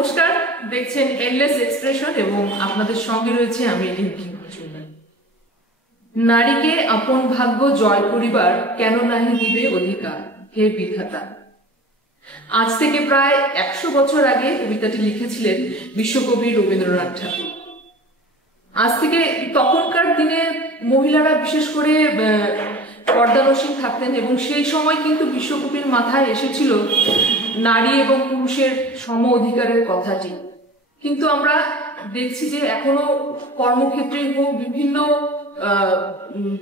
নমস্কার, দেখছেন endless expression এবং আপনাদের সঙ্গে রয়েছে আমি রিঙ্কি। নারীকে আপন ভাগ্য জয় করিবার কেন নাহি দিবে অধিকার, হে বিধাতা। আজ থেকে প্রায় 100 বছর আগে কবিতাটি লিখেছিলেন বিশ্বকবি রবীন্দ্রনাথ ঠাকুর। আজ থেকে তখনকার দিনে মহিলারা বিশেষ করে পর্দানসীন থাকতেন এবং সেই সময় কিন্তু বিশ্বকবির মাথায় এসেছিল নারী এবং পুরুষের সম অধিকারের কথাটি। কিন্তু আমরা দেখছি যে এখনো কর্মক্ষেত্রে হোক বিভিন্ন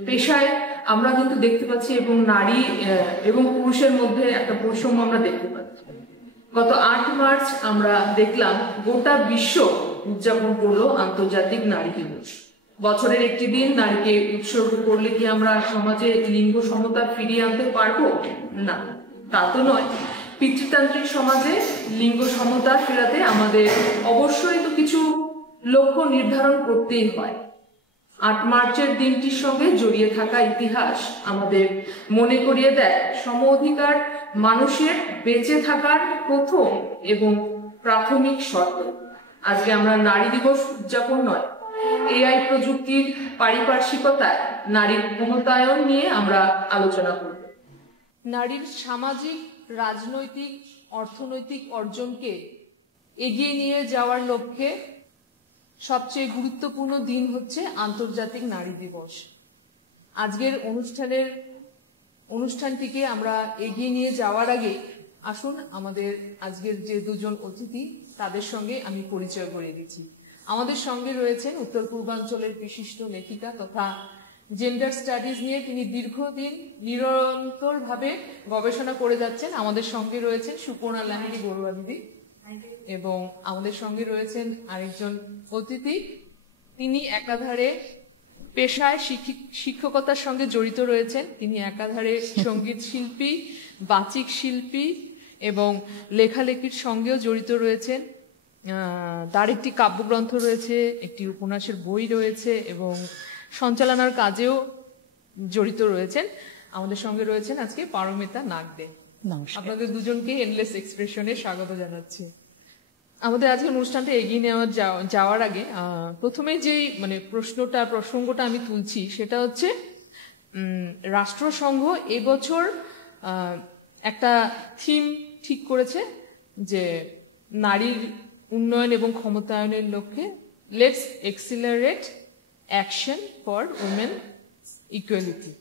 পেশায় আমরা কিন্তু দেখতে পাচ্ছি এবং নারী এবং পুরুষের মধ্যে একটা বৈষম্য আমরা দেখতে পাচ্ছি। গত 8 মার্চ আমরা দেখলাম গোটা বিশ্ব উদযাপন করলো আন্তর্জাতিক নারী দিবস। বছরের একটি দিন নারীকে উৎসর্গ করলে কি আমরা সমাজে লিঙ্গ সমতা ফিরিয়ে আনতে পারবো? না, তা তো নয়। পিতৃতান্ত্রিক সমাজে লিঙ্গ সমতা ফেরাতে আমাদের অবশ্যই তো কিছু লক্ষ্য নির্ধারণ করতেই হয়। 8 মার্চের দিনটির সঙ্গে জড়িয়ে থাকা ইতিহাস আমাদের মনে করিয়ে দেয় সম অধিকার মানুষের বেঁচে থাকার প্রথম এবং প্রাথমিক শর্ত। আজকে আমরা নারী দিবস উদযাপন নয়, এআই প্রযুক্তির পারিপার্শ্বিকতায় নারীর ক্ষমতায়ন নিয়ে আমরা আলোচনা করব। নারীর সামাজিক, রাজনৈতিক, অর্থনৈতিক অর্জনকে এগিয়ে নিয়ে যাওয়ার লক্ষ্যে সবচেয়ে গুরুত্বপূর্ণ দিন হচ্ছে আন্তর্জাতিক নারী দিবস। আজকের অনুষ্ঠানটিকে আমরা এগিয়ে নিয়ে যাওয়ার আগে আসুন আমাদের আজকের যে দুজন অতিথি তাদের সঙ্গে আমি পরিচয় করিয়ে দিচ্ছি। আমাদের সঙ্গে রয়েছেন উত্তর পূর্বাঞ্চলের বিশিষ্ট লেখিকা তথা জেন্ডার স্টাডিজ নিয়ে তিনি দীর্ঘদিন নিরন্তরভাবে গবেষণা করে যাচ্ছেন। আমাদের সঙ্গে রয়েছেন সুপর্ণা লাহিড়ী বড়ুয়া দিদি এবং আমাদের সঙ্গে রয়েছেন আরেকজন অতিথি। তিনি একাধারে পেশায় শিক্ষকতার সঙ্গে জড়িত রয়েছেন, তিনি একাধারে সঙ্গীত শিল্পী, বাচিক শিল্পী এবং লেখালেখির সঙ্গেও জড়িত রয়েছেন। তার একটি কাব্যগ্রন্থ রয়েছে, একটি উপন্যাসের বই রয়েছে এবং সঞ্চালনার কাজেও জড়িত রয়েছেন। আমাদের সঙ্গে রয়েছেন আজকে পারমিতা নাগ দে। আপনাদের দুজনকে এন্ডলেস এক্সপ্রেশনে স্বাগত জানাচ্ছি। আমাদের আজকে অনুষ্ঠানটা এগিয়ে যাওয়ার আগে প্রথমে যেই প্রসঙ্গটা আমি তুলছি সেটা হচ্ছে রাষ্ট্রসংঘ এবছর একটা থিম ঠিক করেছে যে নারীর উন্নয়ন এবং ক্ষমতায়নের লক্ষ্যে let's Excelerate action for women equality.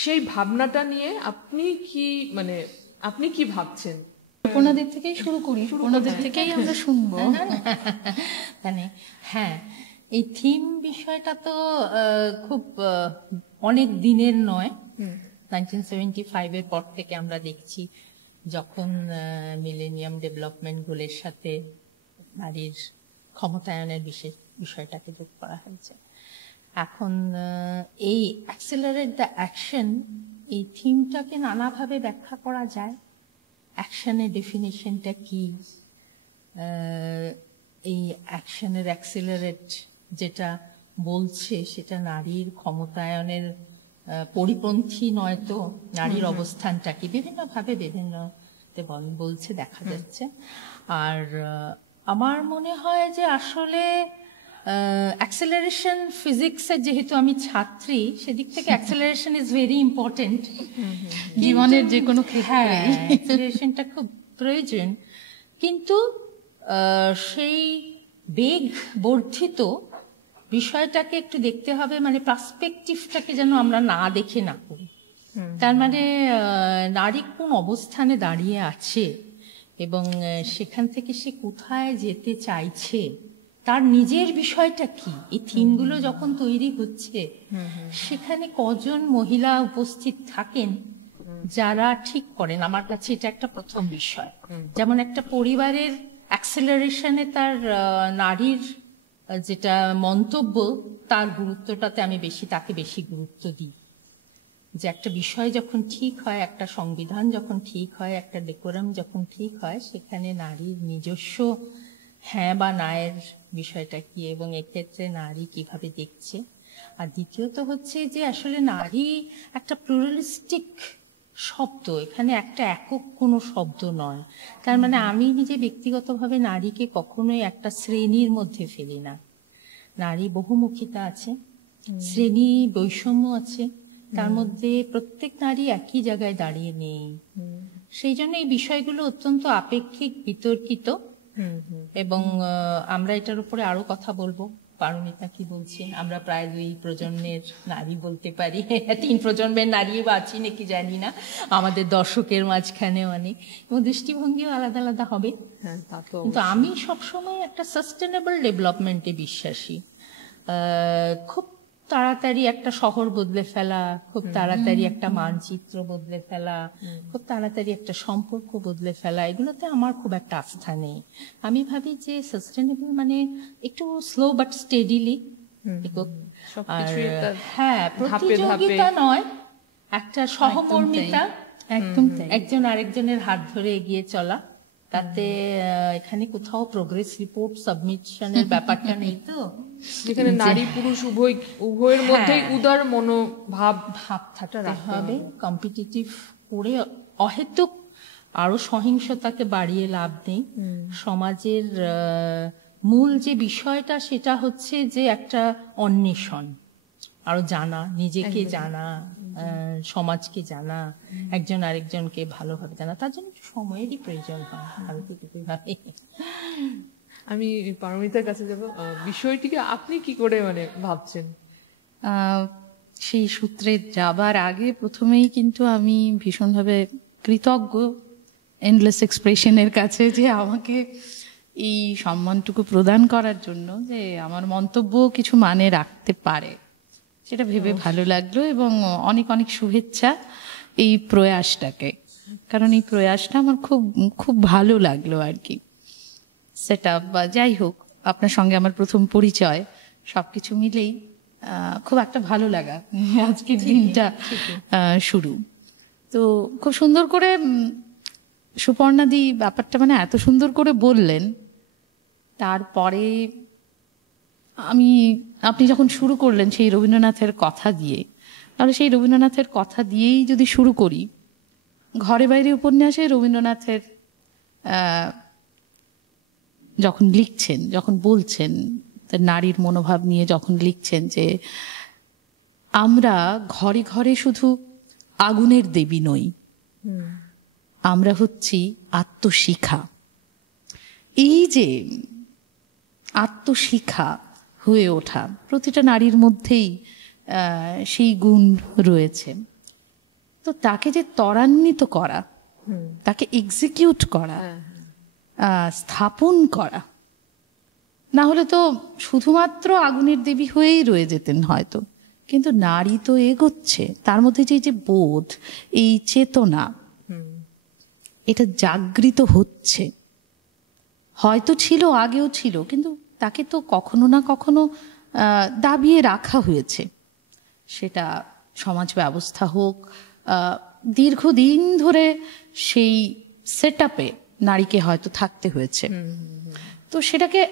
সেই ভাবনাটা নিয়ে আপনি কি ভাবছেন? ওনাদের থেকেই শুরু করি, ওনাদের থেকেই আমরা শুনবো। হ্যাঁ, এই থিম বিষয়টা তো খুব অনেক দিনের নয়। 1975 পর থেকে আমরা দেখছি যখন মিলেনিয়াম ডেভেলপমেন্ট গোলের সাথে নারীর ক্ষমতায়নের বিষয়টাকে যোগ করা হয়েছে। এখন এই অ্যাক্সেলারেট দ্য অ্যাকশন, এই থিমটাকে নানাভাবে ব্যাখ্যা করা যায়। অ্যাকশনের ডেফিনেশনটা কি? এই অ্যাকশনের অ্যাক্সেলারেট যেটা বলছে সেটা নারীর ক্ষমতায়নের পরিপন্থী নয় তো? নারীর অবস্থানটা কি? বিভিন্নভাবে বিভিন্নতে বলছে, দেখা যাচ্ছে। আর আমার মনে হয় যে আসলে অ্যাক্সেলারেশন, ফিজিক্সের যেহেতু আমি ছাত্রী, সেদিক থেকে অ্যাক্সেলারেশন ইজ ভেরি ইম্পর্টেন্ট জীবনের যে কোনো ক্ষেত্রে। অ্যাক্সেলারেশনটা খুব প্রয়োজন, কিন্তু সেই বেগ বর্ধিত বিষয়টাকে একটু দেখতে হবে, পার্সপেক্টিভটাকে যেন আমরা না দেখে না করি। তার নারী কোন অবস্থানে দাঁড়িয়ে আছে এবং সেখান থেকে সে কোথায় যেতে চাইছে, তার নিজের বিষয়টা কি, এই থিমগুলো যখন তৈরি হচ্ছে সেখানে কজন মহিলা উপস্থিত থাকেন যারা ঠিক করেন। আমার কাছে এটা একটা প্রথম বিষয়। যেমন একটা পরিবারের অ্যাক্সেলারেশনে তার নারীর যেটা মন্তব্য, তার গুরুত্বটাতে আমি তাকে বেশি গুরুত্ব দিই। যে একটা বিষয় যখন ঠিক হয়, একটা সংবিধান যখন ঠিক হয়, একটা ডেকোরাম যখন ঠিক হয়, সেখানে নারীর নিজস্ব হ্যাঁ বা নায়ের বিষয়টা কি এবং এক্ষেত্রে নারী কিভাবে দেখছে। আর দ্বিতীয়ত হচ্ছে যে আসলে নারী একটা প্লুরালিস্টিক শব্দ, এখানে একটা একক কোনো শব্দ নয়। তার মানে আমি নিজে ব্যক্তিগতভাবে নারীকে কখনোই একটা শ্রেণীর মধ্যে ফেলি না। নারী বহুমুখিতা আছে, শ্রেণী বৈষম্য আছে, তার মধ্যে প্রত্যেক নারী একই জায়গায় দাঁড়িয়ে নেই। সেই জন্য এই বিষয়গুলো অত্যন্ত আপেক্ষিক, বিতর্কিত, এবং আমরা এটার উপরে আরো কথা বলবো। পারমিতা কি বলছে? আমরা প্রায় 2 প্রজন্মের নারী বলতে পারি, 3 প্রজন্মের নারী আছি নাকি জানি না, আমাদের দর্শকের মাঝখানে অনেক, এবং দৃষ্টিভঙ্গিও আলাদা আলাদা হবে। কিন্তু আমি সবসময় একটা সাস্টেনেবল ডেভেলপমেন্টে বিশ্বাসী। খুব তাড়াতাড়ি একটা শহর বদলে ফেলা, খুব তাড়াতাড়ি একটা মানচিত্র বদলে ফেলা, খুব তাড়াতাড়ি একটা সম্পর্ক বদলে ফেলা, এগুলোতে আমার খুব একটা আস্থা নেই। আমি ভাবি যে সাস্টেনেবল মানে একটু স্লো বাট স্টেডিলি, হ্যাঁ, প্রতিযোগিতা নয়, একটা সহমর্মিতা, একদম একজন আরেকজনের হাত ধরে এগিয়ে চলা। তাতে এখানে কোথাও প্রোগ্রেস রিপোর্ট সাবমিশনের ব্যাপারটা নেই, তো যেখানে নারী পুরুষ উভয়ের মধ্যেই উদার মনোভাব থাকতে হবে। কম্পিটিটিভ করে অহেতুক আরো সহিংসতাকে বাড়িয়ে লাভ নেই। সমাজের মূল যে বিষয়টা সেটা হচ্ছে যে একটা অন্বেষণ, আরো জানা, নিজেকে জানা, সমাজকে জানা, একজন আরেকজনকে ভালোভাবে জানা, তার জন্য সময়েরই প্রয়োজন হয়। আমি পারমিতার কাছে যাব, বিষয়টিকে আপনি কি করে ভাবছেন? সেই সূত্রে যাবার আগে প্রথমেই কিন্তু আমি ভীষণভাবে কৃতজ্ঞ এন্ডলেস এক্সপ্রেশনের কাছে যে আমাকে এই সম্মানটুকু প্রদান করার জন্য, যে আমার মন্তব্য কিছু মানে রাখতে পারে, সেটা ভেবে ভালো লাগলো। এবং অনেক অনেক শুভেচ্ছা এই প্রয়াসটাকে, কারণ এই প্রয়াসটা আমার খুব খুব ভালো লাগলো আর কি। সেটা বা যাই হোক, আপনার সঙ্গে আমার প্রথম পরিচয়, সবকিছু মিলেই খুব একটা ভালো লাগা আজকের দিনটা শুরু। তো খুব সুন্দর করে সুপর্ণাদি ব্যাপারটা এত সুন্দর করে বললেন। তারপরে আপনি যখন শুরু করলেন সেই রবীন্দ্রনাথের কথা দিয়ে, তাহলে সেই রবীন্দ্রনাথের কথা দিয়েই যদি শুরু করি, ঘরে বাইরে উপন্যাসে রবীন্দ্রনাথের যখন লিখছেন, যখন বলছেন তার নারীর মনোভাব নিয়ে, যখন লিখছেন যে আমরা ঘরে ঘরে শুধু আগুনের দেবী নই, আমরা হচ্ছি আত্মশিখা। এই যে আত্মশিখা হয়ে ওঠা, প্রতিটা নারীর মধ্যেই সেই গুণ রয়েছে। তো তাকে যে ত্বরান্বিত করা, তাকে এক্সিকিউট করা, স্থাপন করা, না হলে তো শুধুমাত্র আগুনের দেবী হয়েই রয়ে যেতেন হয়তো। কিন্তু নারী তো এগোচ্ছে, তার মধ্যে যে বোধ, এই চেতনা, এটা জাগৃত হচ্ছে। হয়তো ছিল, আগেও ছিল, কিন্তু তাকে তো কখনো না কখনো দাবিয়ে রাখা হয়েছে। সেটা সমাজ ব্যবস্থা হোক, দীর্ঘদিন ধরে সেই সেটআপে নারীকে হয়তো থাকতে হয়েছে। তো সেটাকে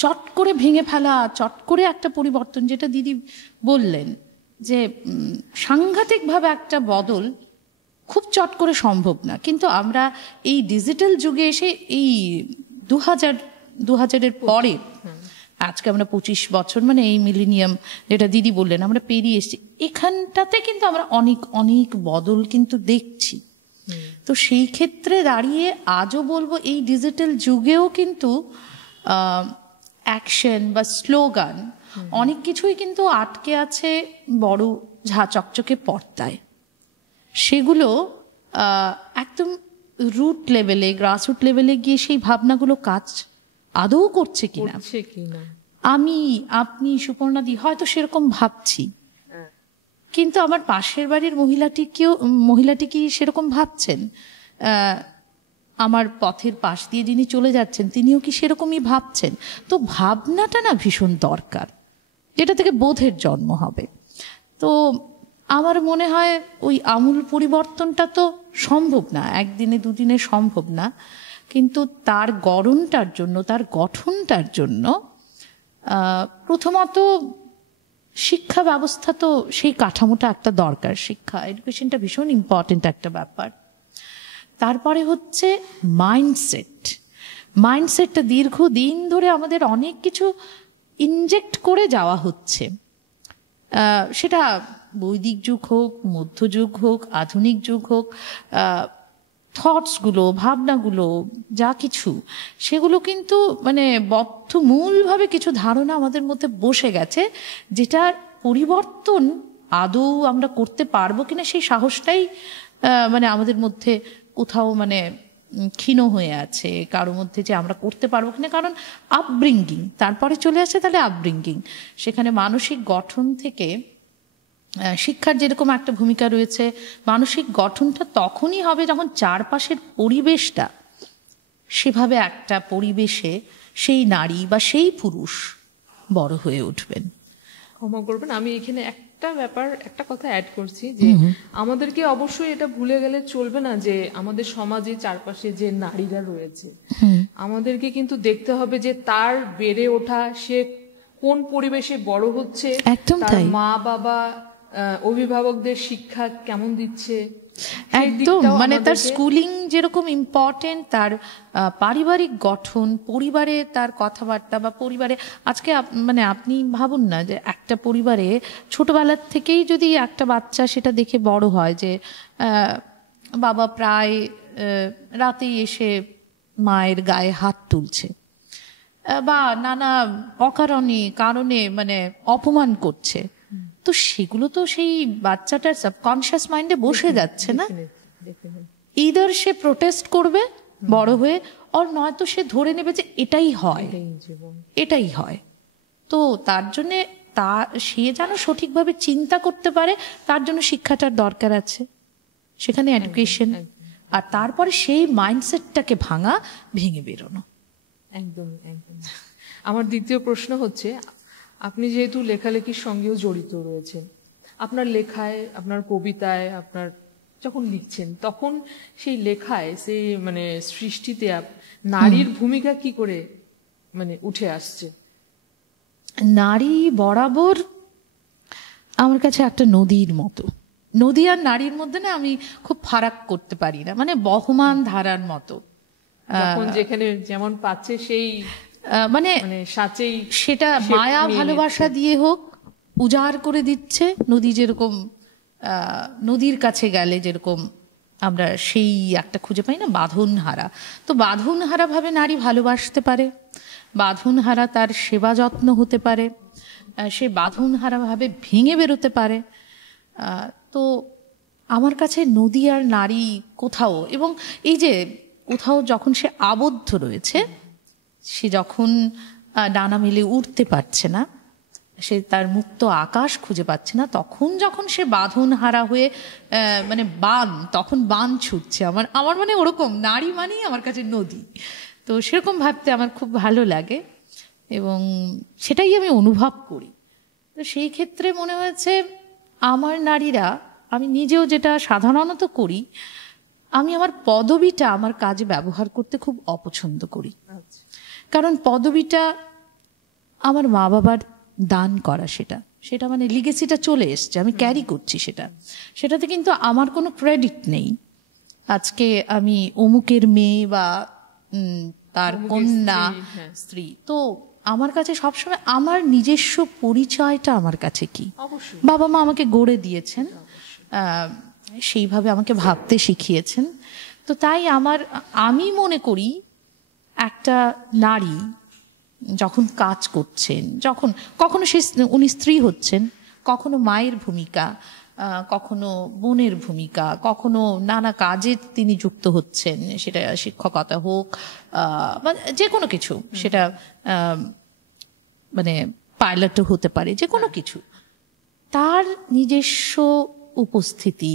চট করে ভেঙে ফেলা, চট করে একটা পরিবর্তন, যেটা দিদি বললেন যে সাংঘাতিকভাবে একটা বদল খুব চট করে সম্ভব না। কিন্তু আমরা এই ডিজিটাল যুগে এসে এই 2000-এর পরে আজকে আমরা 25 বছর, এই মিলেনিয়াম যেটা দিদি বললেন, আমরা পেরিয়ে এসেছি। এখানটাতে কিন্তু আমরা অনেক অনেক বদল কিন্তু দেখছি। তো সেই ক্ষেত্রে দাঁড়িয়ে আজও বলবো, এই ডিজিটাল যুগেও কিন্তু অ্যাকশন বা স্লোগান অনেক কিছুই কিন্তু আটকে আছে বড় চকচকে পর্দায়। সেগুলো একদম রুট লেভেলে, গ্রাসরুট লেভেলে গিয়ে সেই ভাবনাগুলো কাজ আদৌ করছে কিনা, আমি, আপনি, সুপর্ণাদি হয়তো সেরকম ভাবছি, কিন্তু আমার পাশের বাড়ির মহিলাটি কি সেরকম ভাবছেন? আমার পথের পাশ দিয়ে যিনি চলে যাচ্ছেন তিনিও কি সেরকমই ভাবছেন? তো ভাবনাটা না ভীষণ দরকার, যেটা থেকে বোধের জন্ম হবে। তো আমার মনে হয় ওই আমূল পরিবর্তনটা তো সম্ভব না, একদিনে দুদিনে সম্ভব না, কিন্তু তার গড়নটার জন্য, তার গঠনটার জন্য প্রথমত শিক্ষা ব্যবস্থা তো সেই কাঠামোটা একটা দরকার, শিক্ষা এডুকেশনটা ভীষণ ইম্পর্টেন্ট একটা ব্যাপার। তারপরে হচ্ছে মাইন্ডসেটটা দীর্ঘদিন ধরে আমাদের অনেক কিছু ইনজেক্ট করে যাওয়া হচ্ছে, সেটা বৈদিক যুগ হোক, মধ্যযুগ হোক, আধুনিক যুগ হোক, থটসগুলো, ভাবনাগুলো যা কিছু, সেগুলো কিন্তু মানে বদ্ধমূলভাবে কিছু ধারণা আমাদের মধ্যে বসে গেছে, যেটার পরিবর্তন আদৌ আমরা করতে পারবো কিনা সেই সাহসটাই মানে আমাদের মধ্যে কোথাও মানে ক্ষীণ হয়ে আছে কারোর মধ্যে, যে আমরা করতে পারবো কিনা। কারণ আপব্রিঙ্গিং, তারপরে চলে আসে তাহলে আপব্রিঙ্গিং, সেখানে মানসিক গঠন থেকে শিক্ষার যেরকম একটা ভূমিকা রয়েছে, মানসিক গঠনটা তখনই হবে যখন চারপাশের পরিবেশটা সেভাবে একটা পরিবেশে সেই নারী বা সেই পুরুষ বড় হয়ে উঠবেন। ক্ষমা করবেন, আমি এখানে একটা কথা অ্যাড করছি, যে আমাদেরকে অবশ্যই এটা ভুলে গেলে চলবে না যে আমাদের সমাজে চারপাশে যে নারীরা রয়েছে, আমাদেরকে কিন্তু দেখতে হবে যে তার বেড়ে ওঠা, সে কোন পরিবেশে বড় হচ্ছে, একদম তার তাই। মা বাবা অভিভাবকদের শিক্ষা কেমন দিচ্ছে, একদম, মানে তার স্কুলিং যেরকম ইম্পর্টেন্ট, তার পারিবারিক গঠন, পরিবারে তার কথাবার্তা, বা পরিবারে আজকে মানে আপনি ভাবুন না যে একটা পরিবারে ছোটবেলার থেকেই যদি একটা বাচ্চা সেটা দেখে বড় হয় যে বাবা প্রায় রাতেই এসে মায়ের গায়ে হাত তুলছে, বা নানা অকারণে কারণে মানে অপমান করছে, তো সেগুলো তো সেই বাচ্চাটার সাবকনশিয়াস মাইন্ডে বসে যাচ্ছে না। ইদার সে প্রোটেস্ট করবে বড় হয়ে, আর নয়তো সে ধরে নেবে যে এটাই হয়। তো তার জন্যে সে যেন সঠিকভাবে চিন্তা করতে পারে, তার জন্য শিক্ষাটার দরকার আছে, সেখানে এডুকেশন, আর তারপরে সেই মাইন্ডসেটটাকে ভেঙে বেরোনো। একদম। আমার দ্বিতীয় প্রশ্ন হচ্ছে, আপনি যেহেতু লেখালেখির সঙ্গেও জড়িত রয়েছেন, আপনার লেখায়, আপনার কবিতায়, আপনার যখন লিখছেন তখন সেই লেখায়, সেই মানে সৃষ্টিতে নারীর ভূমিকা কি করে মানে উঠে আসছে? নারী বরাবর আমার কাছে একটা নদীর মতো। নদী আর নারীর মধ্যে না আমি খুব ফারাক করতে পারি না, মানে বহমান ধারার মতো। যখন যেখানে যেমন পাচ্ছে সেই মানে সাচেই সেটা মায়া ভালোবাসা দিয়ে হোক, উজাড় করে দিচ্ছে। নদী যেরকম নদীর কাছে গেলে যেরকম আমরা সেই একটা খুঁজে পাই না, বাঁধনহারা, তো বাঁধনহারা ভাবে নারী ভালোবাসতে পারে, বাঁধনহারা তার সেবা যত্ন হতে পারে, সে বাঁধনহারা ভাবে ভেঙে বেরোতে পারে। তো আমার কাছে নদী আর নারী কোথাও, এবং এই যে কোথাও যখন সে আবদ্ধ রয়েছে, সে যখন ডানা মেলে উঠতে পারছে না, সে তার মুক্ত আকাশ খুঁজে পাচ্ছে না, তখন যখন সে বাঁধন হারা হয়ে মানে তখন বান ছুটছে, আমার মানে ওরকম নারী মানেই আমার কাছে নদী। তো সেরকম ভাবতে আমার খুব ভালো লাগে এবং সেটাই আমি অনুভব করি। তো সেই ক্ষেত্রে মনে হয়েছে আমার নারীরা, আমি নিজেও যেটা সাধারণত করি, আমি আমার পদবিটা আমার কাজে ব্যবহার করতে খুব অপছন্দ করি। কারণ পদবিটা আমার মা বাবার দান করা, সেটা মানে লিগেসিটা চলে এসছে, আমি ক্যারি করছি সেটাতে কিন্তু আমার কোনো ক্রেডিট নেই। আজকে আমি অমুকের মেয়ে বা তার কন্যা, স্ত্রী, তো আমার কাছে সবসময় আমার নিজস্ব পরিচয়টা আমার কাছে কি, বাবা মা আমাকে গড়ে দিয়েছেন, সেইভাবে আমাকে ভাবতে শিখিয়েছেন। তো তাই আমি মনে করি একটা নারী যখন কাজ করছেন, যখন কখনো উনি স্ত্রী হচ্ছেন, কখনো মায়ের ভূমিকা, কখনো বোনের ভূমিকা, কখনো নানা কাজে তিনি যুক্ত হচ্ছেন, সেটা শিক্ষকতা হোক বা যে কোনো কিছু, সেটা মানে পাইলটও হতে পারে, যে কোনো কিছু, তার নিজস্ব উপস্থিতি,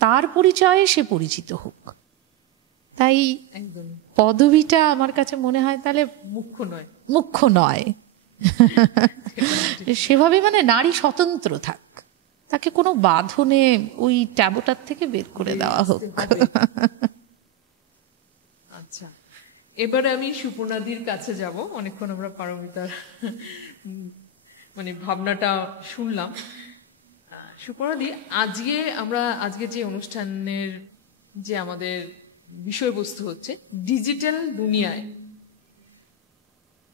তার পরিচয়ে সে পরিচিত হোক। তাই পদবিটা আমার কাছে মনে হয় তাহলে মুখ্য নয় সেভাবে, মানে নারী স্বতন্ত্র থাক, তাকে কোনো বাঁধনে ওই ট্যাবুটার থেকে বের করে দেওয়া হোক। আচ্ছা, এবারে আমি সুপর্ণাদির কাছে যাব। অনেকক্ষণ আমরা পারমিতার মানে ভাবনাটা শুনলাম। সুপর্ণাদি, আজকে যে অনুষ্ঠানের যে আমাদের বিষয়বস্তু হচ্ছে ডিজিটাল দুনিয়ায়,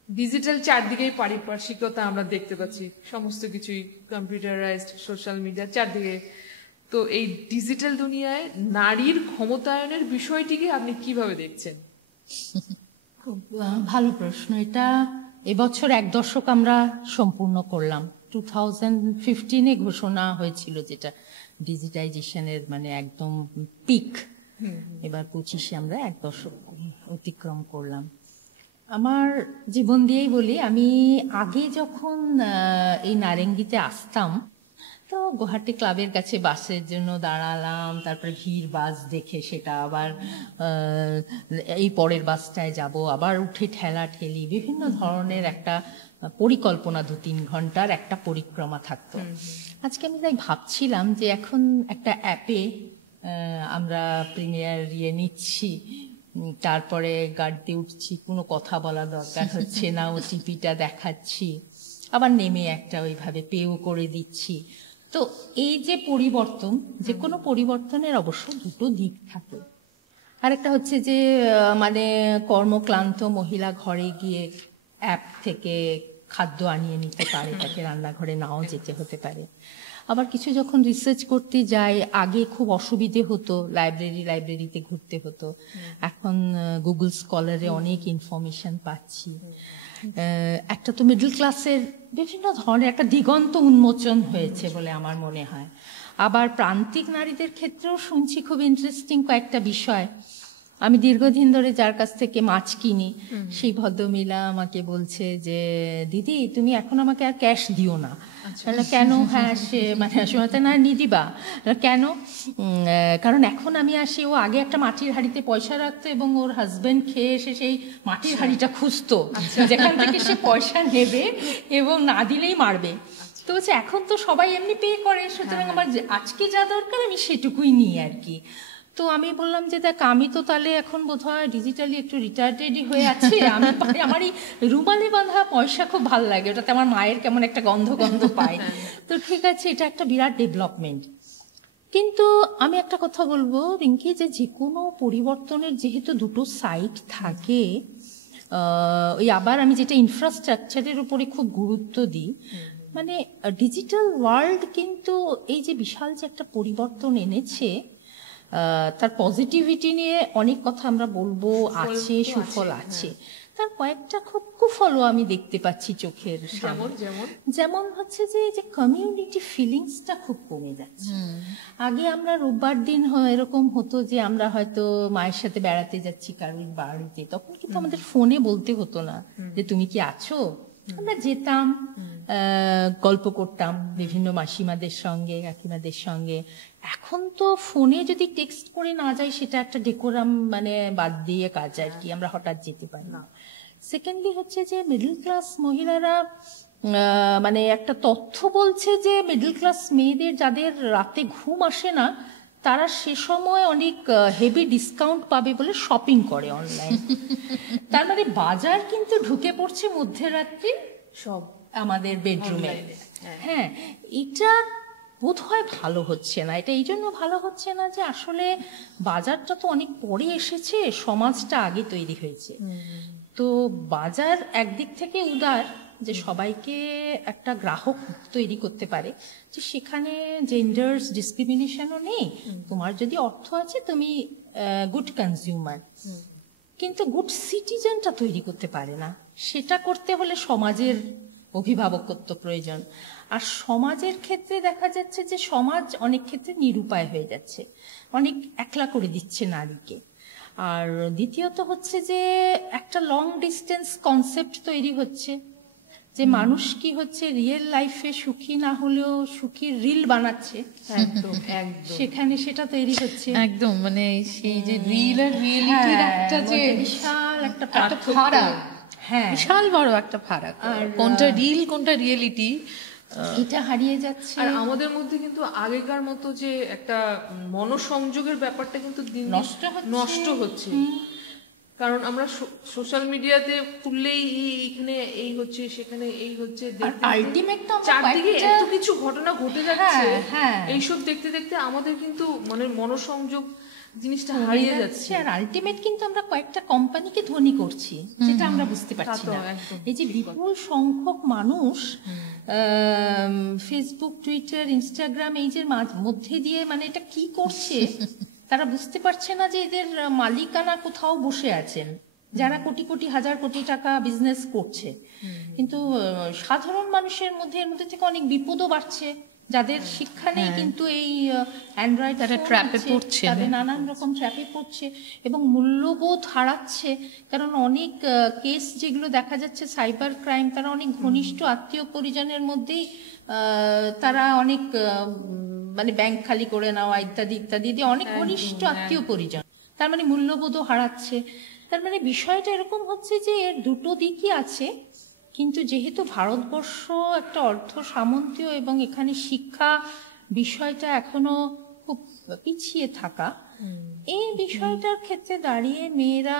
ডিজিটাল চারদিকেই পারিপার্শ্বিকতা আমরা দেখতে পাচ্ছি, সমস্ত কিছুই কম্পিউটারাইজড, সোশ্যাল মিডিয়া চারদিকে। তো এই ডিজিটাল দুনিয়ায় নারীর ক্ষমতায়নের বিষয়টিকে আপনি কিভাবে দেখছেন? খুব ভালো প্রশ্ন। এটা এবছর 1 দশক আমরা সম্পূর্ণ করলাম। 2015-এ ঘোষণা হয়েছিল যেটা ডিজিটাইজেশনের মানে একদম পিক। এবার 25-এ আমরা 1 দশক অতিক্রম করলাম। আমার জীবন দিয়েই বলি, আমি আগে যখন এই নারেঙ্গিতে আসতাম, তো গুয়াহাটি ক্লাবের কাছে বাসের জন্য দাঁড়ালাম, তারপরে ভিড় বাস দেখে সেটা আবার এই পরের বাসটায় যাব, আবার উঠে ঠেলা ঠেলি, বিভিন্ন ধরনের একটা পরিকল্পনা, 2-3 ঘন্টার একটা পরিক্রমা থাকতো। আজকে আমি তাই ভাবছিলাম যে এখন একটা অ্যাপে আমরা প্রিমিয়ার নিচ্ছি, তারপরে গাড়িতে উঠছি, কোনো কথা বলা দরকার হচ্ছে না, ওটিপিটা দেখাচ্ছি, আবার নেমে একটা ওইভাবে পেও করে দিচ্ছি। তো এই যে পরিবর্তন, যে কোনো পরিবর্তনের অবশ্য দুটো দিক থাকে। আরেকটা হচ্ছে যে মানে কর্মক্লান্ত মহিলা ঘরে গিয়ে অ্যাপ থেকে খাদ্য আনিয়ে নিতে পারে, তাকে রান্নাঘরে নাও যেতে হতে পারে। আবার কিছু যখন রিসার্চ করতে যাই, আগে খুব অসুবিধে হতো, লাইব্রেরিতে ঘুরতে হতো, এখন গুগল স্কলারে অনেক ইনফরমেশন পাচ্ছি। একটা তো মিডল ক্লাসের বিভিন্ন ধরনের একটা দিগন্ত উন্মোচন হয়েছে বলে আমার মনে হয়। আবার প্রান্তিক নারীদের ক্ষেত্রেও শুনছি খুব ইন্টারেস্টিং কয়েকটা বিষয়। আমি দীর্ঘদিন ধরে যার কাছ থেকে মাছ কিনি, সেই ভদ্রমহিলা আমাকে বলছে যে দিদি তুমি এখন আমাকে আর ক্যাশ দিও না। কেন? হ্যাঁ, সে মানে সময়তে না নিয়ে দিবা কেন? কারণ এখন আমি আসি, ও আগে একটা মাটির হাঁড়িতে পয়সা রাখতো এবং ওর হাজবেন্ড খেয়ে এসে সেই মাটির হাঁড়িটা খুঁজতো যেখান থেকে সে পয়সা নেবে এবং না দিলেই মারবে। তো বলছে এখন তো সবাই এমনি পে করে, সুতরাং আমার আজকে যা দরকার আমি সেটুকুই নিই আর কি। তো আমি বললাম যে দেখ, আমি তো তাহলে এখন বোধহয় ডিজিটালি একটু রিটায়ার্ডেডই হয়ে আছি। আমি আমার এই রুমালে বাঁধা পয়সা খুব ভালো লাগে, ওটাতে আমার মায়ের কেমন একটা গন্ধ পায়। তো ঠিক আছে, এটা একটা বিরাট ডেভেলপমেন্ট। কিন্তু আমি একটা কথা বলবো রিঙ্কি, যে কোনো পরিবর্তনের যেহেতু দুটো সাইড থাকে, ওই আবার আমি যেটা ইনফ্রাস্ট্রাকচারের উপরে খুব গুরুত্ব দিই, মানে ডিজিটাল ওয়ার্ল্ড কিন্তু এই যে বিশাল যে একটা পরিবর্তন এনেছে, তার পজিটিভিটি নিয়ে অনেক কথা আমরা বলবো, আছে সুফল আছে, তার কয়েকটা খুব কুফলও আমি দেখতে পাচ্ছি চোখের সামনে। যেমন হচ্ছে যে কমিউনিটি ফিলিংসটা খুব কমে যাচ্ছে। আগে আমরা রোববার দিন এরকম হতো যে আমরা হয়তো মায়ের সাথে বেড়াতে যাচ্ছি কারোর বাড়িতে, তখন কিন্তু আমাদের ফোনে বলতে হতো না যে তুমি কি আছো। আমরা যেতাম, গল্প করতাম বিভিন্ন মাসিমাদের সঙ্গে, কাকিমাদের সঙ্গে। এখন তো ফোনে যদি টেক্সট করে না যাই, সেটা একটা ডেকোরাম মানে বাদ দিয়ে কাজ আর কি, আমরা হঠাৎ যেতে পারি না। সেকেন্ডলি হচ্ছে যে মিডল ক্লাস মহিলারা, মানে একটা তথ্য বলছে যে মিডল ক্লাস মেয়েদের যাদের রাতে ঘুম আসে না, তারা সে সময় অনেক হেভি ডিসকাউন্ট পাবে বলে শপিং করে অনলাইন। তার মানে বাজার কিন্তু ঢুকে পড়ছে মধ্যরাত্রি সব আমাদের বেডরুমে। হ্যাঁ, এটা বোধ হয় ভালো হচ্ছে না। এটা এই জন্য ভালো হচ্ছে না যে আসলে বাজারটা তো অনেক পরে এসেছে, সমাজটা আগে তৈরি হয়েছে। তো বাজার একদিক থেকে উদার, যে সবাইকে একটা গ্রাহক তৈরি করতে পারে, যে সেখানে জেন্ডার্স ডিসক্রিমিনেশনও নেই। তোমার যদি অর্থ আছে তুমি গুড কনজিউমার, কিন্তু গুড সিটিজেনটা তৈরি করতে পারে না। সেটা করতে হলে সমাজের অভিভাবকত্ব প্রয়োজন। আর সমাজের ক্ষেত্রে দেখা যাচ্ছে যে সমাজ অনেক ক্ষেত্রে নিরুপায় হয়ে যাচ্ছে, অনেক একলা করে দিচ্ছে নারীকে। আর দ্বিতীয়ত হচ্ছে যে একটা লং ডিস্টেন্স কনসেপ্ট তৈরি হচ্ছে, যে মানুষ কি হচ্ছে রিয়েল লাইফে সুখী না হলেও সুখীর রিল বানাচ্ছে, একদম একদম সেখানে সেটা তৈরি হচ্ছে। একদম মানে সেই যে রিল আর রিয়েলিটির একটা যে বিশাল একটা ফারাক, হ্যাঁ বিশাল বড় একটা ফারাক, কোনটা রিল কোনটা রিয়েলিটি এটা হারিয়ে যাচ্ছে। আর আমাদের মধ্যে কিন্তু আগেকার মতো যে একটা মনোসংযোগের ব্যাপারটা কিন্তু দিন দিন নষ্ট হচ্ছে। কারণ আমরা সোশ্যাল মিডিয়াতে খুললেই এইখানে এই হচ্ছে, সেখানে এই হচ্ছে, আলটিমেট তো চারদিকে এত কিছু ঘটনা ঘটে যাচ্ছে, হ্যাঁ এইসব দেখতে দেখতে আমাদের কিন্তু মানে মনোসংযোগ জিনিসটা হারিয়ে যাচ্ছে। আর আলটিমেট কিন্তু আমরা কয়েকটা কোম্পানিকে ধনী করছি, যেটা আমরা বুঝতে পারছি না। এই যে বিপুল সংখ্যক মানুষ ফেসবুক, টুইটার, ইনস্টাগ্রাম এই যে মধ্যে দিয়ে মানে এটা কি করছে তারা বুঝতে পারছে না যে এদের মালিকানা কোথাও বসে আছেন যারা কোটি কোটি হাজার কোটি টাকা বিজনেস করছে। কিন্তু সাধারণ মানুষের মধ্যে এর মধ্যে থেকে অনেক বিপদও বাড়ছে, যাদের শিক্ষা নেই কিন্তু এই অ্যান্ড্রয়েড তারা ট্র্যাপে পড়ছে, তাদের নানান রকম ট্র্যাপে পড়ছে এবং মূল্যবোধ হারাচ্ছে। কারণ অনেক কেস যেগুলো দেখা যাচ্ছে সাইবার ক্রাইম, তারা অনেক ঘনিষ্ঠ আত্মীয় পরিজনের মধ্যেই তারা অনেক মানে ব্যাংক খালি করে নেওয়া ইত্যাদি ইত্যাদি দিয়ে অনেক ঘনিষ্ঠ আত্মীয় পরিজন, তার মানে মূল্যবোধও হারাচ্ছে। তার মানে বিষয়টা এরকম হচ্ছে যে এর দুটো দিকই আছে, কিন্তু যেহেতু ভারতবর্ষ একটা অর্ধ সামন্তীয় এবং এখানে শিক্ষা বিষয়টা এখনো খুব পিছিয়ে থাকা, এই বিষয়টার ক্ষেত্রে দাঁড়িয়ে মেয়েরা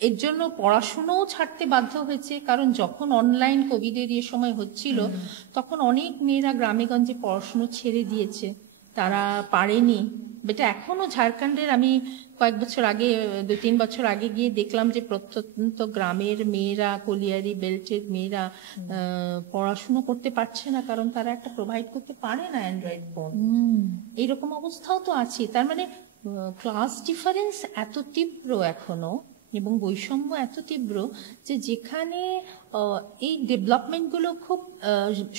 এর জন্য পড়াশুনোও ছাড়তে বাধ্য হয়েছে। কারণ যখন অনলাইন কোভিডের এ সময় হচ্ছিল তখন অনেক মেয়েরা গ্রামেগঞ্জে পড়াশুনো ছেড়ে দিয়েছে, তারা পারেনি। এটা এখনো ঝাড়খণ্ডের, আমি কয়েক বছর আগে 2-3 বছর আগে গিয়ে দেখলাম যে প্রত্যন্ত গ্রামের মেয়েরা, কলিয়ারি বেল্টের মেয়েরা পড়াশুনো করতে পারছে না, কারণ তারা একটা প্রোভাইড করতে পারে না অ্যান্ড্রয়েড ফোন। এইরকম অবস্থাও তো আছে। তার মানে ক্লাস ডিফারেন্স এত তীব্র এখনো এবং বৈষম্য এত তীব্র যে যেখানে এই ডেভেলপমেন্ট গুলো খুব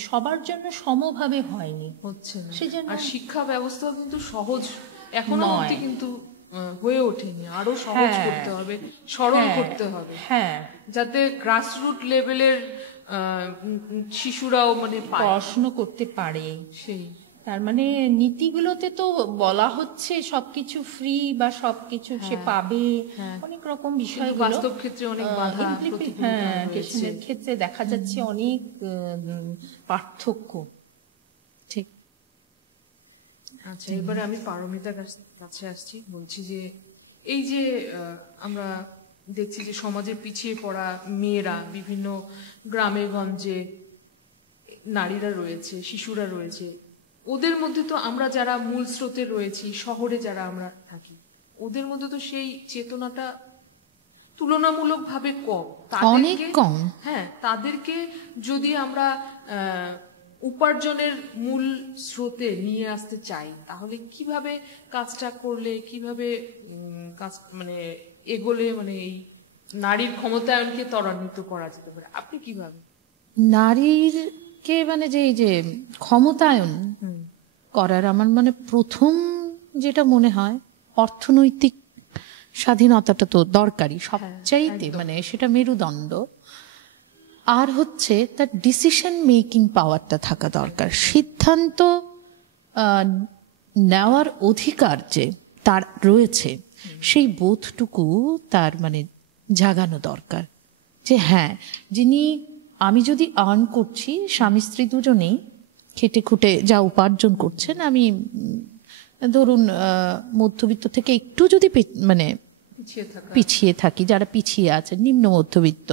সবার জন্য সমভাবে হয়নি, হচ্ছে না। সেজন্য আর শিক্ষা ব্যবস্থা কিন্তু সহজ এখনো অবধি কিন্তু হয়ে ওঠেনি, আরো সহজ করতে হবে, সরল করতে হবে, যাতে গ্রাসরুট লেভেলের শিশুরাও মানে পড়াশুনো করতে পারে। সেই তার মানে নীতিগুলোতে তো বলা হচ্ছে সবকিছু ফ্রি বা সবকিছু সে পাবে, অনেক রকম বিষয়গুলো বাস্তব ক্ষেত্রে অনেক বাধা ইমপ্লিমেন্টেশনের ক্ষেত্রে দেখা যাচ্ছে অনেক পার্থক্য। ঠিক। আচ্ছা, এবারে আমি পারমিতার কাছে আসছি। বলছি যে এই যে আমরা দেখছি যে সমাজের পিছিয়ে পড়া মেয়েরা বিভিন্ন গ্রামে গঞ্জে নারীরা রয়েছে, শিশুরা রয়েছে, ওদের মধ্যে তো আমরা যারা মূল স্রোতে রয়েছি, শহরে যারা আমরা থাকি, ওদের মধ্যে তো সেই চেতনাটা তুলনামূলকভাবে কম, অনেক কম। হ্যাঁ, তাদেরকে যদি আমরা উপার্জনের মূল স্রোতে নিয়ে আসতে চাই, তাহলে কিভাবে কাজটা করলে, কিভাবে কাজ মানে এগোলে মানে এই নারীর ক্ষমতায়নকে ত্বরান্বিত করা যেতে পারে? আপনি কিভাবে নারীরকে মানে যে এই যে ক্ষমতায়ন করার, আমার মানে প্রথম যেটা মনে হয় অর্থনৈতিক স্বাধীনতাটা তো দরকারি সবচাইতে, মানে সেটা মেরুদণ্ড। আর হচ্ছে তার ডিসিশন মেকিং পাওয়ারটা থাকা দরকার, সিদ্ধান্ত নেওয়ার অধিকার যে তার রয়েছে সেই বোধটুকু তার মানে জাগানো দরকার। যে হ্যাঁ, যিনি আমি যদি আর্ন করছি, স্বামী স্ত্রী দুজনেই খেটে খুটে যা উপার্জন করছেন, আমি ধরুন মধ্যবিত্ত থেকে একটু যদি মানে পিছিয়ে থাকি, যারা পিছিয়ে আছে, নিম্ন মধ্যবিত্ত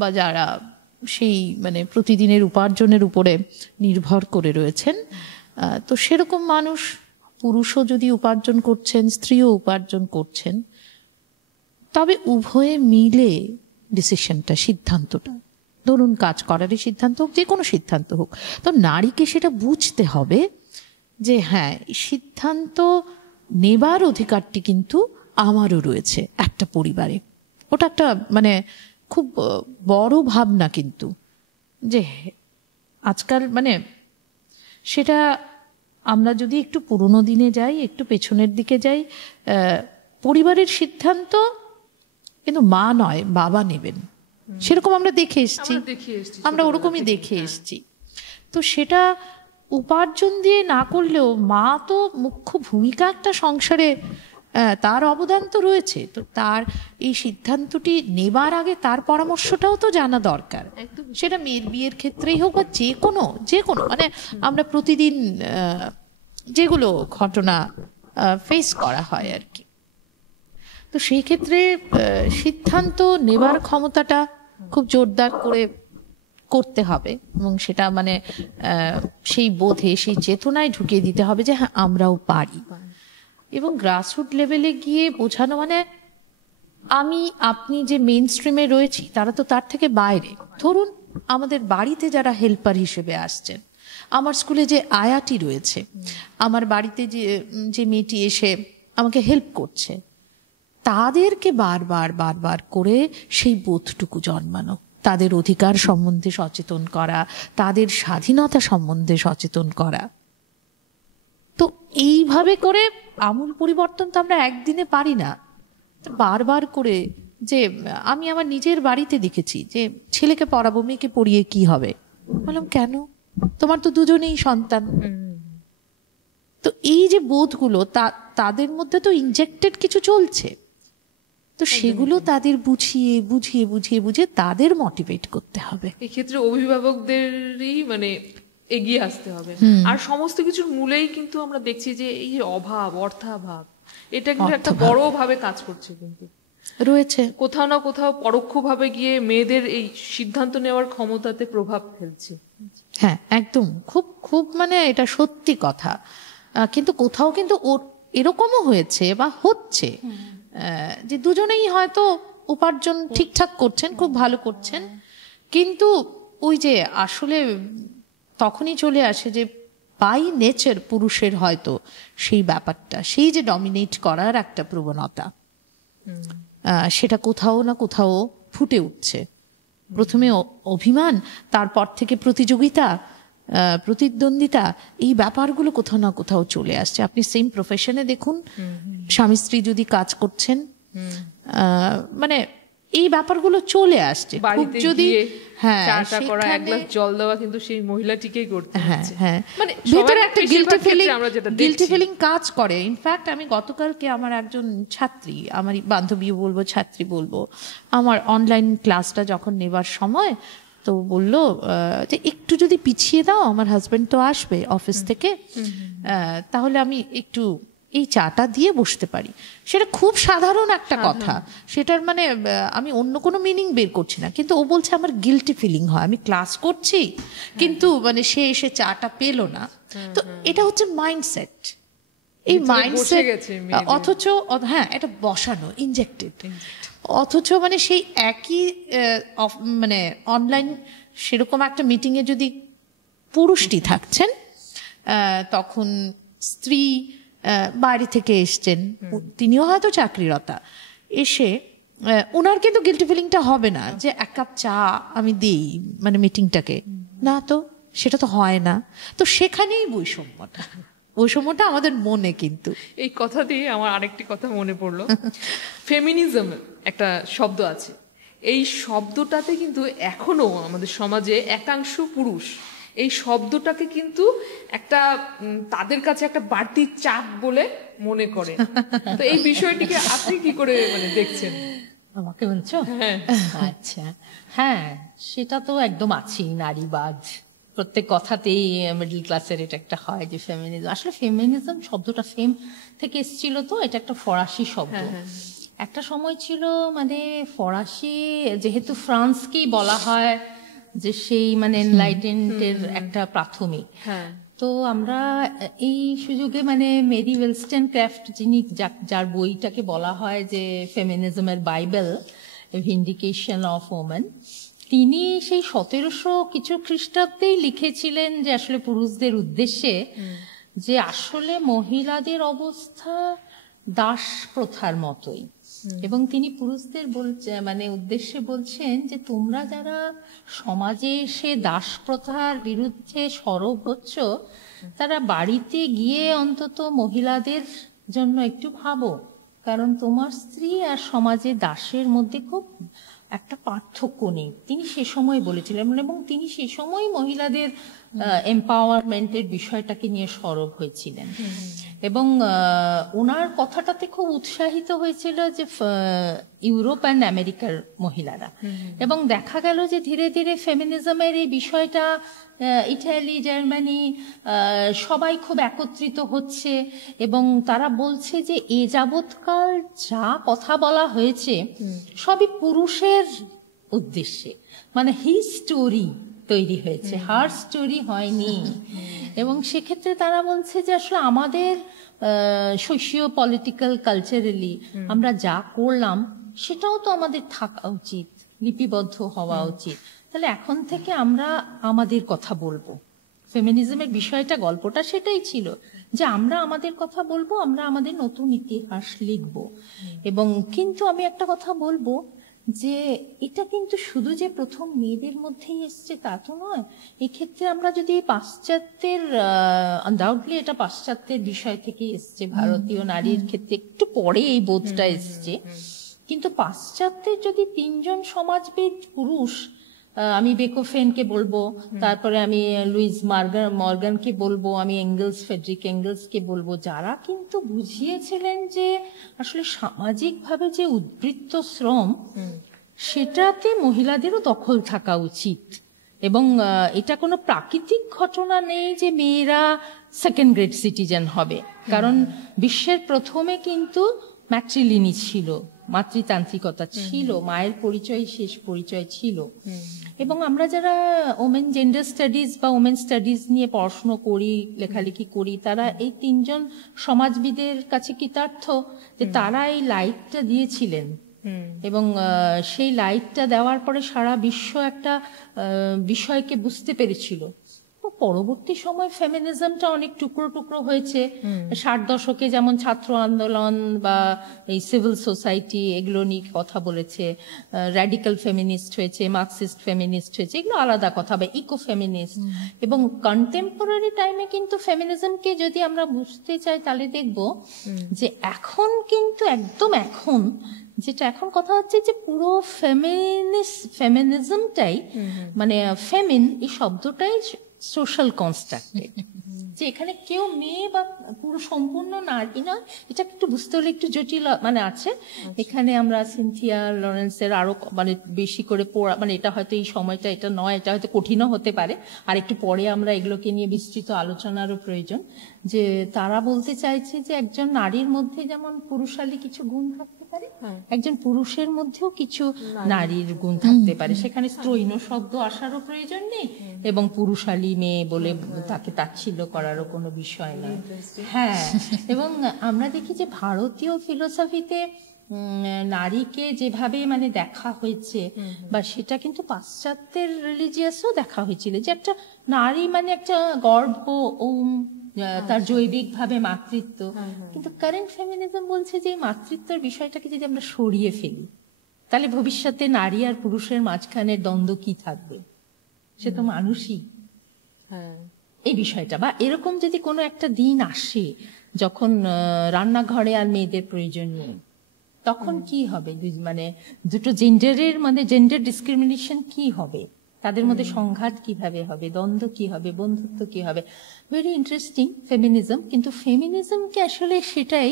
বা যারা সেই মানে প্রতিদিনের উপার্জনের উপরে নির্ভর করে রয়েছেন, তো সেরকম মানুষ, পুরুষও যদি উপার্জন করছেন, স্ত্রীও উপার্জন করছেন, তবে উভয়ে মিলে ডিসিশনটা, সিদ্ধান্তটা, ধরুন কাজ করারই সিদ্ধান্ত হোক, যে কোনো সিদ্ধান্ত হোক, তো নারীকে সেটা বুঝতে হবে যে হ্যাঁ, সিদ্ধান্ত নেবার অধিকারটি কিন্তু আমারও রয়েছে একটা পরিবারে। ওটা একটা মানে খুব বড় ভাবনা, কিন্তু যে আজকাল মানে সেটা আমরা যদি একটু পুরোনো দিনে যাই, একটু পেছনের দিকে যাই, পরিবারের সিদ্ধান্ত কিন্তু মা নয় বাবা নেবেন, সেরকম আমরা দেখে এসছি, আমরা ওরকমই দেখে এসছি। তো সেটা উপার্জন দিয়ে না করলেও মা তো মুখ্য ভূমিকা একটা সংসারে, তার অবদান তো রয়েছে। তো তার এই সিদ্ধান্তটি নেবার আগে তার পরামর্শটাও তো জানা দরকার, সেটা মেয়ের বিয়ের ক্ষেত্রেই হোক বা যে কোনো মানে আমরা প্রতিদিন যেগুলো ঘটনা ফেস করা হয় আর কি। তো সেই ক্ষেত্রে সিদ্ধান্ত নেবার ক্ষমতাটা খুব জোরদার করে করতে হবে, এবং সেটা মানে সেই বোধে, সেই চেতনায় ঢুকিয়ে দিতে হবে যে হ্যাঁ আমরাও পারি। এবং গ্রাসরুট লেভেলে গিয়ে বোঝানো মানে আমি আপনি যে মেইন স্ট্রিমে রয়েছি তারা তো তার থেকে বাইরে। ধরুন আমাদের বাড়িতে যারা হেল্পার হিসেবে আসছেন, আমার স্কুলে যে আয়াটি রয়েছে, আমার বাড়িতে যে মেয়েটি এসে আমাকে হেল্প করছে, তাদেরকে বারবার বারবার করে সেই বোধটুকু জন্মানো, তাদের অধিকার সম্বন্ধে সচেতন করা, তাদের স্বাধীনতা সম্বন্ধে সচেতন করা। তো এইভাবে করে আমূল পরিবর্তন তো আমরা একদিনে পারি না। বারবার করে যে আমি আমার নিজের বাড়িতে দেখেছি যে ছেলেকে পড়াবো, মেয়েকে পড়িয়ে কি হবে, বললাম কেন, তোমার তো দুজনেই সন্তান। তো এই যে বোধগুলো তাদের মধ্যে তো ইনজেক্টেড কিছু চলছে, তো সেগুলো তাদের বুঝিয়ে বুঝিয়ে বুঝিয়ে বুঝিয়ে তাদের মোটিভেট করতে হবে। এক্ষেত্রে অভিভাবকদেরই মানে এগিয়ে আসতে হবে। আর সমস্ত কিছুর মূলেই কিন্তু আমরা দেখছি যে এই যে অভাব, অর্থাভাব, এটা কিন্তু একটা বড় ভাবে কাজ করছে, কিন্তু রয়েছে কোথাও না কোথাও পরোক্ষভাবে গিয়ে মেয়েদের এই সিদ্ধান্ত নেওয়ার ক্ষমতাতে প্রভাব ফেলছে। হ্যাঁ একদম, খুব খুব মানে এটা সত্যি কথা। কিন্তু কোথাও কিন্তু এরকমও হয়েছে বা হচ্ছে যে দুজনেই হয়তো উপার্জন ঠিকঠাক করছেন, খুব ভালো করছেন, কিন্তু ওই যে আসলে তখনই চলে আসে যে বাই নেচার পুরুষের হয়তো সেই ব্যাপারটা, সেই যে ডমিনেট করার একটা প্রবণতা, সেটা কোথাও না কোথাও ফুটে উঠছে। প্রথমে অভিমান, তারপর থেকে প্রতিযোগিতা, প্রতিদ্বন্দ্বিতা, এই ব্যাপারগুলো কোথাও না কোথাও চলে আসছে। আপনি সেম প্রফেশনে দেখুন, স্বামী স্ত্রী যদি কাজ করছেন, মানে এই ব্যাপারগুলো চলে আসছে। বাড়িতে যদি চাটা করা, এক গ্লাস জল দেওয়া কিন্তু সেই মহিলাটিকেই করতে হচ্ছে। হ্যাঁ, মানে ভিতরে একটা গিল্টি ফিলিং কাজ করে। ইনফ্যাক্ট আমি গতকালকে আমার একজন ছাত্রী, আমার বান্ধবীও বলবো, ছাত্রী বলবো, আমার অনলাইন ক্লাসটা যখন নেবার সময় তো বললো যে একটু যদি পিছিয়ে দাও, আমার হাজবেন্ড তো আসবে অফিস থেকে, তাহলে আমি একটু এই চাটা দিয়ে বসতে পারি। সেটা খুব সাধারণ একটা কথা, সেটার মানে আমি অন্য কোনো মিনিং বের করছি না, কিন্তু ও বলছে আমার গিল্টি ফিলিং হয়, আমি ক্লাস করছি কিন্তু মানে সে এসে চাটা পেলো না। তো এটা হচ্ছে মাইন্ডসেট, এই মাইন্ডসেট, অথচ হ্যাঁ এটা বসানো, ইনজেক্টেড, অথচ মানে সেই একই মানে অনলাইন সেরকম একটা মিটিংয়ে যদি পুরুষটি থাকছেন, তখন স্ত্রী বাইরে থেকে এসছেন, তিনিও হয়তো চাকরিরতা, এসে ওনার কিন্তু গিল্টি ফিলিংটা হবে না যে এক কাপ চা আমি দিই মানে মিটিংটাকে, না তো সেটা তো হয় না। তো সেখানেই বৈষম্যটা আমাদের মনে। কিন্তু এই কথা দিয়ে আমার আরেকটি কথা মনে পড়লো, ফেমিনিজম একটা শব্দ আছে, এই শব্দটাতে কিন্তু এখনো আমাদের সমাজে একাংশ পুরুষ এই শব্দটাকে কিন্তু একটা তাদের কাছে একটা বাড়তি চাপ বলে মনে করে। তো এই বিষয়টিকে আপনি কি করে মানে দেখছেন? আমাকে বলছো? আচ্ছা, হ্যাঁ সেটা তো একদম আছেই, নারীবাদ প্রত্যেক কথাতেই মিডল ক্লাসের এটা একটা হয় যে ফেমিনিজম। আসলে ফেমিনিজম শব্দটা ফেম থেকে এসেছিল, তো এটা একটা ফরাসি শব্দ। একটা সময় ছিল মানে ফরাসি, যেহেতু ফ্রান্সকেই বলা হয় যে সেই মানে এনলাইটেন্টের একটা প্রাথমিক, তো আমরা এই সুযোগে মানে মেরি ওয়েলস্টনক্রাফট, যিনি যার বইটাকে বলা হয় যে ফেমিনিজমের বাইবেল, ভিন্ডিকেশন অফ ওমেন, তিনি সেই 1700 কিছু খ্রিস্টাব্দেই লিখেছিলেন যে আসলে পুরুষদের উদ্দেশ্যে যে আসলে মহিলাদের অবস্থা দাস প্রথার মতোই, এবং তিনি পুরুষদের মানে উদ্দেশ্যে বলছেন যে তোমরা যারা সমাজে এসে দাস প্রথার বিরুদ্ধে সরব হচ্ছ, তারা বাড়িতে গিয়ে অন্তত মহিলাদের জন্য একটু ভাবো, কারণ তোমার স্ত্রী আর সমাজে দাসের মধ্যে খুব একটা পার্থক্য নেই। তিনি সে সময় বলেছিলেন, এবং তিনি সে সময় মহিলাদের এম্পাওয়ারমেন্টের বিষয়টাকে নিয়ে সরব হয়েছিলেন। এবং ওনার কথাটাতে খুব উৎসাহিত হয়েছিল যে ইউরোপ অ্যান্ড আমেরিকার মহিলারা, এবং দেখা গেল যে ধীরে ধীরে ফেমিনিজমের এই বিষয়টা ইটালি, জার্মানি সবাই খুব একত্রিত হচ্ছে, এবং তারা বলছে যে এ যাবৎকাল যা কথা বলা হয়েছে সবই পুরুষের উদ্দেশ্যে, মানে হি স্টোরি তৈরি হয়েছে, হার স্টোরি হয়নি। এবং সেক্ষেত্রে তারা বলছে যে আসলে আমাদের সোশিও পলিটিক্যাল কালচারালি আমরা যা করলাম সেটাও তো আমাদের থাকা উচিত, লিপিবদ্ধ হওয়া উচিত। তাহলে এখন থেকে আমরা আমাদের কথা বলবো। ফেমিনিজমের বিষয়টা, গল্পটা সেটাই ছিল যে আমরা আমাদের কথা বলবো, আমরা আমাদের নতুন ইতিহাস লিখবো। এবং কিন্তু আমি একটা কথা বলবো যে এটা কিন্তু শুধু যে প্রথম মেয়েদের মধ্যেই এসছে তা তো নয়। এক্ষেত্রে আমরা যদি পাশ্চাত্যের, আনডাউটলি এটা পাশ্চাত্যের বিষয় থেকে এসছে, ভারতীয় নারীর ক্ষেত্রে একটু পরে এই বোধটা এসছে, কিন্তু পাশ্চাত্যের যদি 3 জন সমাজবিদ পুরুষ, আমি বেকোফেনকে বলবো, তারপরে আমি লুইস মর্গানকে বলবো, আমি ফ্রেডরিক এঙ্গেলসকে বলবো, যারা কিন্তু বুঝিয়েছিলেন যে আসলে সামাজিকভাবে যে উদ্বৃত্ত শ্রম সেটাতে মহিলাদেরও দখল থাকা উচিত। এবং এটা কোনো প্রাকৃতিক ঘটনা নেই যে মেয়েরা সেকেন্ড গ্রেড সিটিজেন হবে, কারণ বিশ্বের প্রথমে কিন্তু ম্যাট্রিলিনি ছিল, মাতৃতান্ত্রিকতা ছিল, মায়ের পরিচয় শেষ পরিচয় ছিল। এবং আমরা যারা ওমেন জেন্ডার স্টাডিজ বা ওমেন স্টাডিজ নিয়ে পড়াশুনো করি, লেখালেখি করি, তারা এই 3 জন সমাজবিদের কাছে কৃতার্থ যে তারা এই লাইটটা দিয়েছিলেন। এবং সেই লাইটটা দেওয়ার পরে সারা বিশ্ব একটা বিষয়কে বুঝতে পেরেছিল। পরবর্তী সময় ফেমিনিজমটা অনেক টুকরো টুকরো হয়েছে। 60 দশকে যেমন ছাত্র আন্দোলন বা এই সিভিল সোসাইটি এগুলো নিয়ে কথা বলেছে, র্যাডিক্যাল ফেমিনিস্ট হয়েছে, মার্কসিস্ট ফেমিনিস্ট হয়েছে, এগুলো আলাদা কথা, বা ইকো ফেমিনিস্ট। এবং কন্টেম্পোরারি টাইমে কিন্তু ফেমিনিজমকে যদি আমরা বুঝতে চাই তাহলে দেখব যে এখন কিন্তু একদম এখন যেটা এখন কথা হচ্ছে যে পুরো ফেমিনিজমটাই, মানে ফেমিন এই শব্দটাই সোশ্যাল কনস্ট্রাক্টেড, যে এখানে কেউ মেয়ে বা পুরো সম্পূর্ণ নারী নয়। এটা একটু বুঝতে হলে একটু জটিল মানে আছে। এখানে আমরা সিনথিয়া লরেন্সের আরো মানে বেশি করে পড়া, মানে এটা হয়তো এই সময়টা এটা নয়, এটা হয়তো কঠিনও হতে পারে, আর একটু পরে আমরা এগুলোকে নিয়ে বিস্তৃত আলোচনারও প্রয়োজন। যে তারা বলতে চাইছে যে একজন নারীর মধ্যে যেমন পুরুষালী কিছু গুণ থাকতে পারে, একজন পুরুষের মধ্যেও কিছু নারীর গুণ থাকতে পারে। সেখানে স্ত্রৈণ শব্দ আসারও প্রয়োজন নেই, এবং পুরুষালী মেয়ে বলে তাকে তাচ্ছিল্য করারও কোনো বিষয় নয়। হ্যাঁ, এবং আমরা দেখি যে ভারতীয় ফিলোসফিতে নারীকে যেভাবে মানে দেখা হয়েছে, বা সেটা কিন্তু পাশ্চাত্যের রিলিজিয়াসও দেখা হয়েছিল, যে একটা নারী মানে একটা গর্ভ, তার জৈবিক ভাবে মাতৃত্ব। কিন্তু কারেন্ট ফেমিনিজম বলছে যে মাতৃত্বের বিষয়টাকে যদি আমরা সরিয়ে ফেলি, তাহলে ভবিষ্যতে নারী আর পুরুষের মাঝখানে দ্বন্দ্ব কি থাকবে? সে তো মানুষই। এই বিষয়টা, বা এরকম যদি কোনো একটা দিন আসে যখন রান্নাঘরে আর মেয়েদের প্রয়োজন নেই, তখন কি হবে? মানে দুটো জেন্ডারের মানে জেন্ডার ডিসক্রিমিনেশন কি হবে, তাদের মধ্যে সংঘাত কিভাবে হবে, দ্বন্দ্ব কি হবে, বন্ধুত্ব কি হবে। Very interesting feminism. কিন্তু ফেমিনিজমকে আসলে সেটাই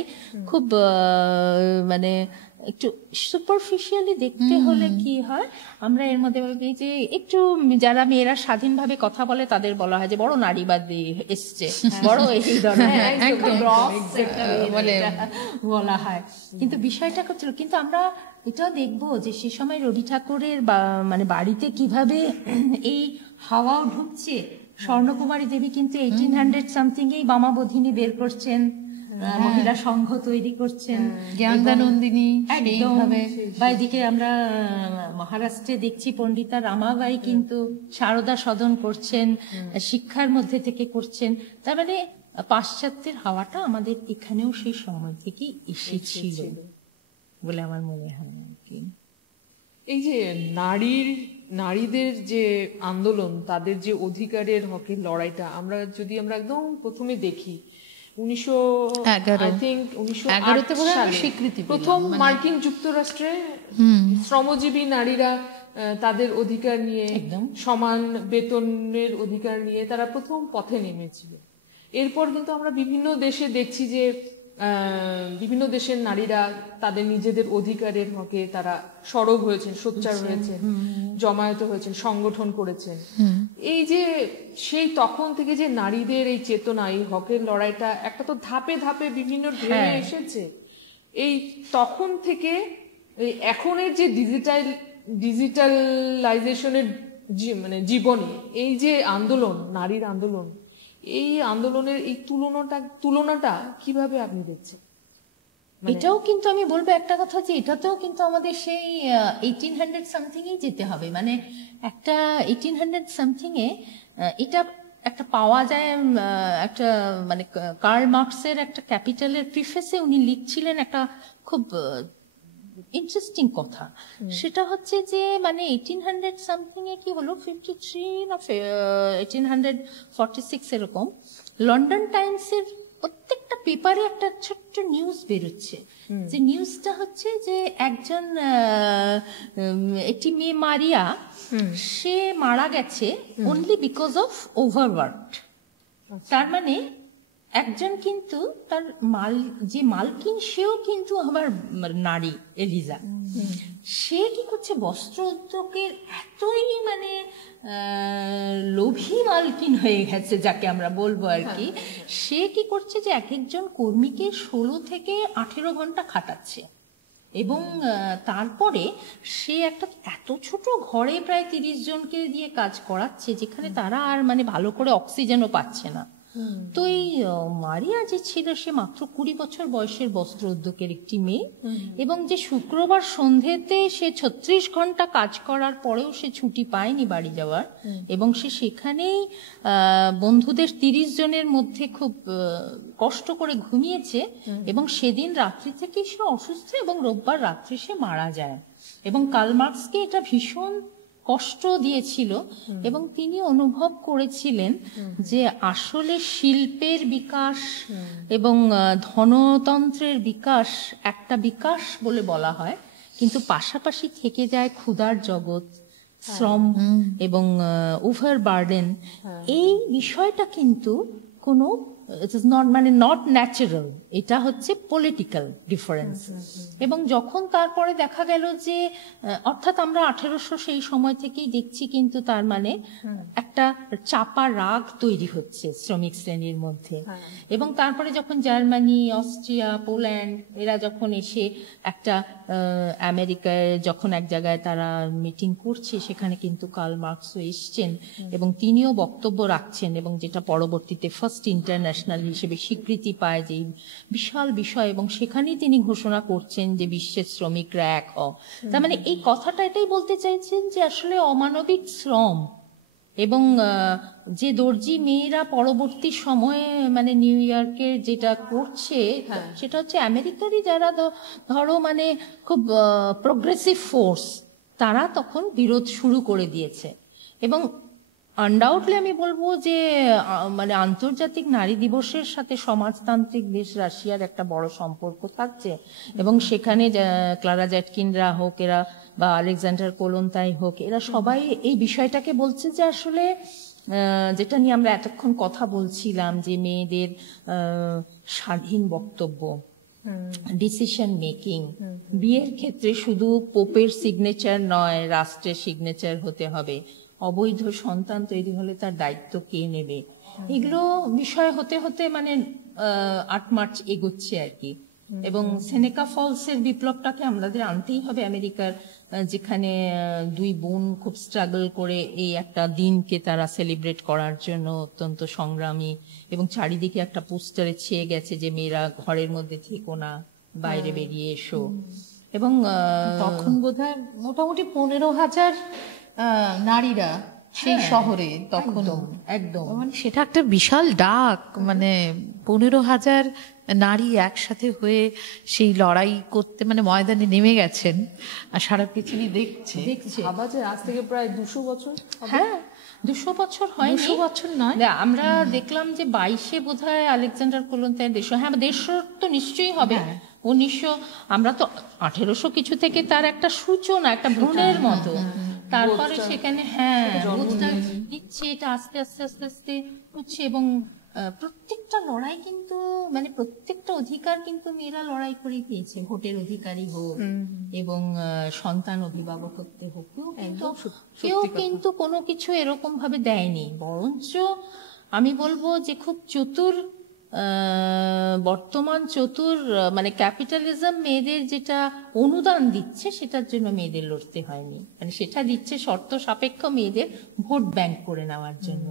খুব মানে একটু সুপারফিশিয়ালি দেখতে হলে কি হয়, আমরা এর মধ্যে ভাবি যে একটু যারা মেয়েরা স্বাধীনভাবে কথা বলে তাদের বলা হয় যে বড় নারীবাদী এসছে, বড় এই ধরনের বলা হয়। কিন্তু বিষয়টা করছিল, কিন্তু আমরা এটাও দেখবো যে সে সময় রবি ঠাকুরের মানে বাড়িতে কিভাবে এই হাওয়াও ঢুকছে। স্বর্ণকুমারী দেবী কিন্তু 1800 সামথিং এই বামাবোধিনী বের করছেন, মহিলা সংঘ তৈরি করছেন, জ্ঞানদানন্দিনী। বা এদিকে আমরা মহারাষ্ট্রে দেখছি পণ্ডিতা রামাবাই কিন্তু সারদা সদন করছেন, শিক্ষার মধ্যে থেকে করছেন। তার মানে পাশ্চাত্যের হাওয়াটা আমাদের এখানেও সেই সময় থেকে এসেছিল বলে আমার মনে হয় আর কি। এই যে নারীদের যে আন্দোলন, তাদের যে অধিকারের হকের লড়াইটা, আমরা একদম প্রথমে দেখি 1911 সালে প্রথম মার্কিন যুক্তরাষ্ট্রে শ্রমজীবী নারীরা তাদের অধিকার নিয়ে, সমান বেতনের অধিকার নিয়ে তারা প্রথম পথে নেমেছিল। এরপর কিন্তু আমরা বিভিন্ন দেশে দেখছি যে বিভিন্ন দেশের নারীরা তাদের নিজেদের অধিকারের হকে তারা সরব হয়েছেন, সোচ্চার হয়েছেন, জমায়েত হয়েছেন, সংগঠন করেছেন। এই যে সেই তখন থেকে যে নারীদের এই চেতনা, এই হকের লড়াইটা একটা তো ধাপে ধাপে বিভিন্ন ঢেলে এসেছে। এই তখন থেকে এই এখনের যে ডিজিটালাইজেশনের মানে জীবনে এই যে আন্দোলন, নারীর আন্দোলন, এই আন্দোলনের এই তুলনাটা কিভাবে আপনি দেখছেন? এটাও কিন্তু আমি বলবো একটা কথা, যে এটাতেও কিন্তু আমাদের সেই 1800 সামথিং এ যেতে হবে। মানে একটা 1800 সামথিং এ এটা একটা পাওয়া যায়, একটা মানে কার্ল মার্কসের একটা ক্যাপিটালের প্রিফেসে উনি লিখছিলেন একটা খুব ইন্টারেস্টিং কথা। সেটা হচ্ছে যে মানে 1800 সামথিং এ কি হলো, 53 না 1846 এরকম, লন্ডন টাইমসের প্রত্যেকটা পেপারে একটা ছোট্ট নিউজ বেরোচ্ছে। যে নিউজটা হচ্ছে যে একজন একটি মেয়ে মারিয়া, সে মারা গেছে অনলি বিকজ অফ ওভারওয়ার্ক। তার মানে একজন কিন্তু তার যে মালকিন সেও কিন্তু আবার নারী, এলিজা। সে কি করছে, বস্ত্র উদ্যোগের এতই মানে লোভী মালকিন হয়ে গেছে যাকে আমরা বলবো আর কি। সে কি করছে যে এক একজন কর্মীকে 16 থেকে 18 ঘন্টা খাটাচ্ছে, এবং তারপরে সে একটা এত ছোট ঘরে প্রায় 30 জনকে দিয়ে কাজ করাচ্ছে, যেখানে তারা আর মানে ভালো করে অক্সিজেনও পাচ্ছে না। তো এই মারিয়া যে ছিল, সে মাত্র 20 বছর বয়সের বস্ত্র উদ্যোগের একটি মেয়ে, এবং যে শুক্রবার সন্ধ্যেতে সে 36 ঘন্টা কাজ করার পরেও সে ছুটি পায়নি বাড়ি যাওয়ার, এবং সে সেখানেই বন্ধুদের 30 জনের মধ্যে খুব কষ্ট করে ঘুমিয়েছে, এবং সেদিন রাত্রি থেকেই সে অসুস্থ, এবং রোববার রাত্রে সে মারা যায়। এবং কার্ল মার্কসকে এটা ভীষণ কষ্ট দিয়েছিল, এবং তিনি অনুভব করেছিলেন যে আসলে শিল্পের বিকাশ এবং ধনতন্ত্রের বিকাশ একটা বিকাশ বলে বলা হয়, কিন্তু পাশাপাশি থেকে যায় ক্ষুধার জগৎ, শ্রম এবং ওভারবার্ডেন। এই বিষয়টা কিন্তু কোনো ইট ইজ নট মানে নট ন্যাচারাল, এটা হচ্ছে পলিটিক্যাল ডিফারেন্স। এবং যখন তারপরে দেখা গেল যে অর্থাৎ আমরা 1800 সেই সময় থেকেই দেখছি কিন্তু তার মানে একটা চাপা রাগ তৈরি হচ্ছে শ্রমিক শ্রেণীর মধ্যে। এবং তারপরে যখন জার্মানি, অস্ট্রিয়া, পোল্যান্ড এরা যখন এসে একটা আমেরিকায় যখন এক জায়গায় তারা মিটিং করছে, সেখানে কিন্তু কার্ল মার্কসও এসছেন এবং তিনিও বক্তব্য রাখছেন, এবং যেটা পরবর্তীতে ফার্স্ট ইন্টারন্যাশনাল হিসেবে স্বীকৃতি পায় যে বিশাল বিষয়, এবং সেখানেই তিনি ঘোষণা করছেন যে বিশ্বের শ্রমিকরা এক হও। তার মানে এই কথাটা এটাই বলতে চাইছেন যে আসলে অমানবিক শ্রম এবং যে দর্জি মেয়েরা পরবর্তী সময়ে মানে নিউ ইয়র্কে যেটা করছে, সেটা হচ্ছে আমেরিকারই যারা ধরো মানে খুব প্রোগ্রেসিভ ফোর্স, তারা তখন বিরোধ শুরু করে দিয়েছে। এবং আনডাউটলি আমি বলবো যে মানে আন্তর্জাতিক নারী দিবসের সাথে সমাজতান্ত্রিক দেশ রাশিয়ার একটা বড় সম্পর্ক থাকছে, এবং সেখানে ক্লারা জ্যাটকিনরা হোক এরা বা আলেকজান্ডার কোলন্তাই হোক, এরা সবাই এই বিষয়টাকে বলছে যে আসলে যেটা নিয়ে আমরা এতক্ষণ কথা বলছিলাম, যে মেয়েদের স্বাধীন বক্তব্য, ডিসিশন মেকিং, বিয়ের ক্ষেত্রে শুধু পোপের সিগনেচার নয়, রাষ্ট্রের সিগনেচার হতে হবে, অবৈধ সন্তান তৈরি হলে তার দায়িত্ব কে নেবে, এগুলো বিষয় হতে হতে মানে 8 মার্চ এগোচ্ছে আর কি। এবং সেনেকা ফলসের বিপ্লবটাকে আমাদের আনতেই হবে আমেরিকার, যেখানে 2 বোন খুব স্ট্রাগল করে এই একটা দিনকে তারা সেলিব্রেট করার জন্য অত্যন্ত সংগ্রামী, এবং চারিদিকে একটা পোস্টারে ছেয়ে গেছে যে মেয়েরা ঘরের মধ্যে থেকো না, বাইরে বেরিয়ে এসো। এবং তখন বোধহয় মোটামুটি 15,000 নারীরা সেই শহরে তখন একদম মানে সেটা একটা বিশাল ডাক, মানে 15,000 নারী একসাথে হয়ে সেই লড়াই করতে মানে ময়দানে নেমে গেছেন, আর সারা পৃথিবী দেখছে। আবার যে আজ থেকে প্রায় 200 বছর, হ্যাঁ 200 বছর হয়নি, 200 বছর নয়, আমরা দেখলাম যে 22-এ বোধহয় আলেকজান্ডার কোলন্তাই 150, হ্যাঁ 150 তো নিশ্চয়ই হবে। 1900 আমরা তো 1800 কিছু থেকে তার একটা সূচনা, একটা ভ্রূণের মতো, তারপরে সেখানে হ্যাঁ দিচ্ছে, এটা আস্তে আস্তে আস্তে আস্তে হচ্ছে। এবং প্রত্যেকটা লড়াই কিন্তু মানে প্রত্যেকটা অধিকার কিন্তু মেয়েরা লড়াই করে পেয়েছে, ভোটের অধিকারী হোক এবং সন্তান অভিভাবকত্বে হোক, কেউ কিন্তু কোনো কিছু এরকম ভাবে দেয়নি। বরঞ্চ আমি বলবো যে খুব চতুর বর্তমান চতুর মানে ক্যাপিটালিজম মেয়েদের যেটা অনুদান দিচ্ছে সেটার জন্য মেয়েদের লড়তে হয়নি, মানে সেটা দিচ্ছে শর্ত সাপেক্ষ মেয়েদের ভোট ব্যাংক করে নেওয়ার জন্য।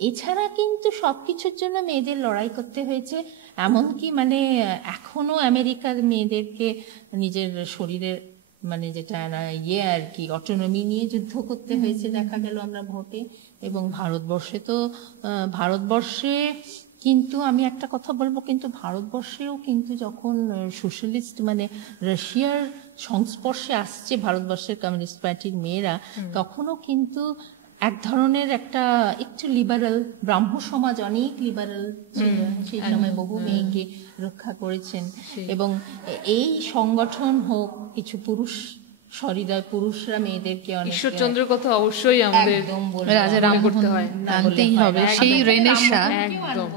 এছাড়া কিন্তু সবকিছুর জন্য মেয়েদের লড়াই করতে হয়েছে। এমনকি মানে এখনো আমেরিকার মেয়েদেরকে নিজের শরীরের মানে যেটা আর কি অটোনমি নিয়ে যুদ্ধ করতে হয়েছে দেখা গেল আমরা ভোটে। এবং ভারতবর্ষে কিন্তু আমি একটা কথা বলবো, কিন্তু ভারতবর্ষেও কিন্তু যখন সোশ্যালিস্ট মানে রাশিয়ার সংস্পর্শে আসছে ভারতবর্ষের কমিউনিস্ট পার্টির মেয়েরা, তখনও কিন্তু এক ধরনের একটা একটু লিবারাল ব্রাহ্ম সমাজ অনেক লিবারাল ছিল, সেই সময় বহু মেয়েকে রক্ষা করেছেন। এবং এই সংগঠন হোক কিছু পুরুষ সহৃদয় পুরুষরা মেয়েদেরকে অনেক, ঈশ্বরচন্দ্রের কথা অবশ্যই আমাদের রাজা রামমোহন আনতেই হবে, সেই রেনেসাঁ একদম,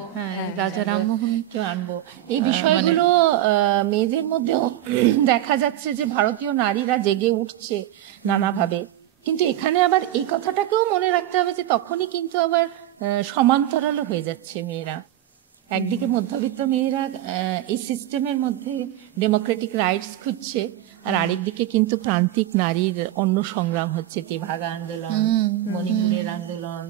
রাজা রামমোহনকেও আনবো। এই বিষয়গুলো মেয়েদের মধ্যেও দেখা যাচ্ছে যে ভারতীয় নারীরা জেগে উঠছে নানাভাবে। কিন্তু এখানে আবার এই কথাটাকেও মনে রাখতে হবে যে তখনই কিন্তু আবার সমান্তরালও হয়ে যাচ্ছে মেয়েরা। একদিকে মধ্যবিত্ত মেয়েরা এই সিস্টেমের মধ্যে ডেমোক্রেটিক রাইটস খুঁজছে, আর আরেকদিকে কিন্তু প্রান্তিক নারীর অন্য সংগ্রাম হচ্ছে, তেভাগা আন্দোলন, মণিপুরের আন্দোলন,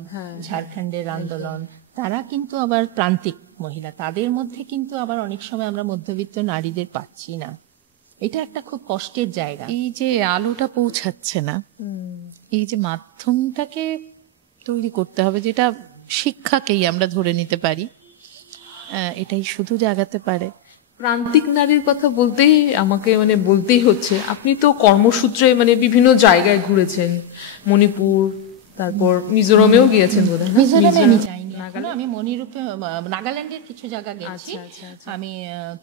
ঝাড়খণ্ডের আন্দোলন। তারা কিন্তু আবার প্রান্তিক মহিলা, তাদের মধ্যে কিন্তু আবার অনেক সময় আমরা মধ্যবিত্ত নারীদের পাচ্ছি না। এটা একটা খুব কষ্টের জায়গা। এই যে আলোটা পৌঁছাচ্ছে না, এই যে মাধ্যমটাকে তৈরি করতে হবে, যেটা শিক্ষাকেই আমরা ধরে নিতে পারি, এটাই শুধু জাগাতে পারে। প্রান্তিক নারীর কথা বলতেই আমাকে মানে বলতেই হচ্ছে, আপনি তো কর্মসূত্রে মানে বিভিন্ন জায়গায় ঘুরেছেন, মণিপুর, তারপর মিজোরামেও গিয়েছেন বোধহয়। মিজোরামে আমি যাইনি, আমি মণিরূপে নাগাল্যান্ডের কিছু জায়গা গেছি আমি,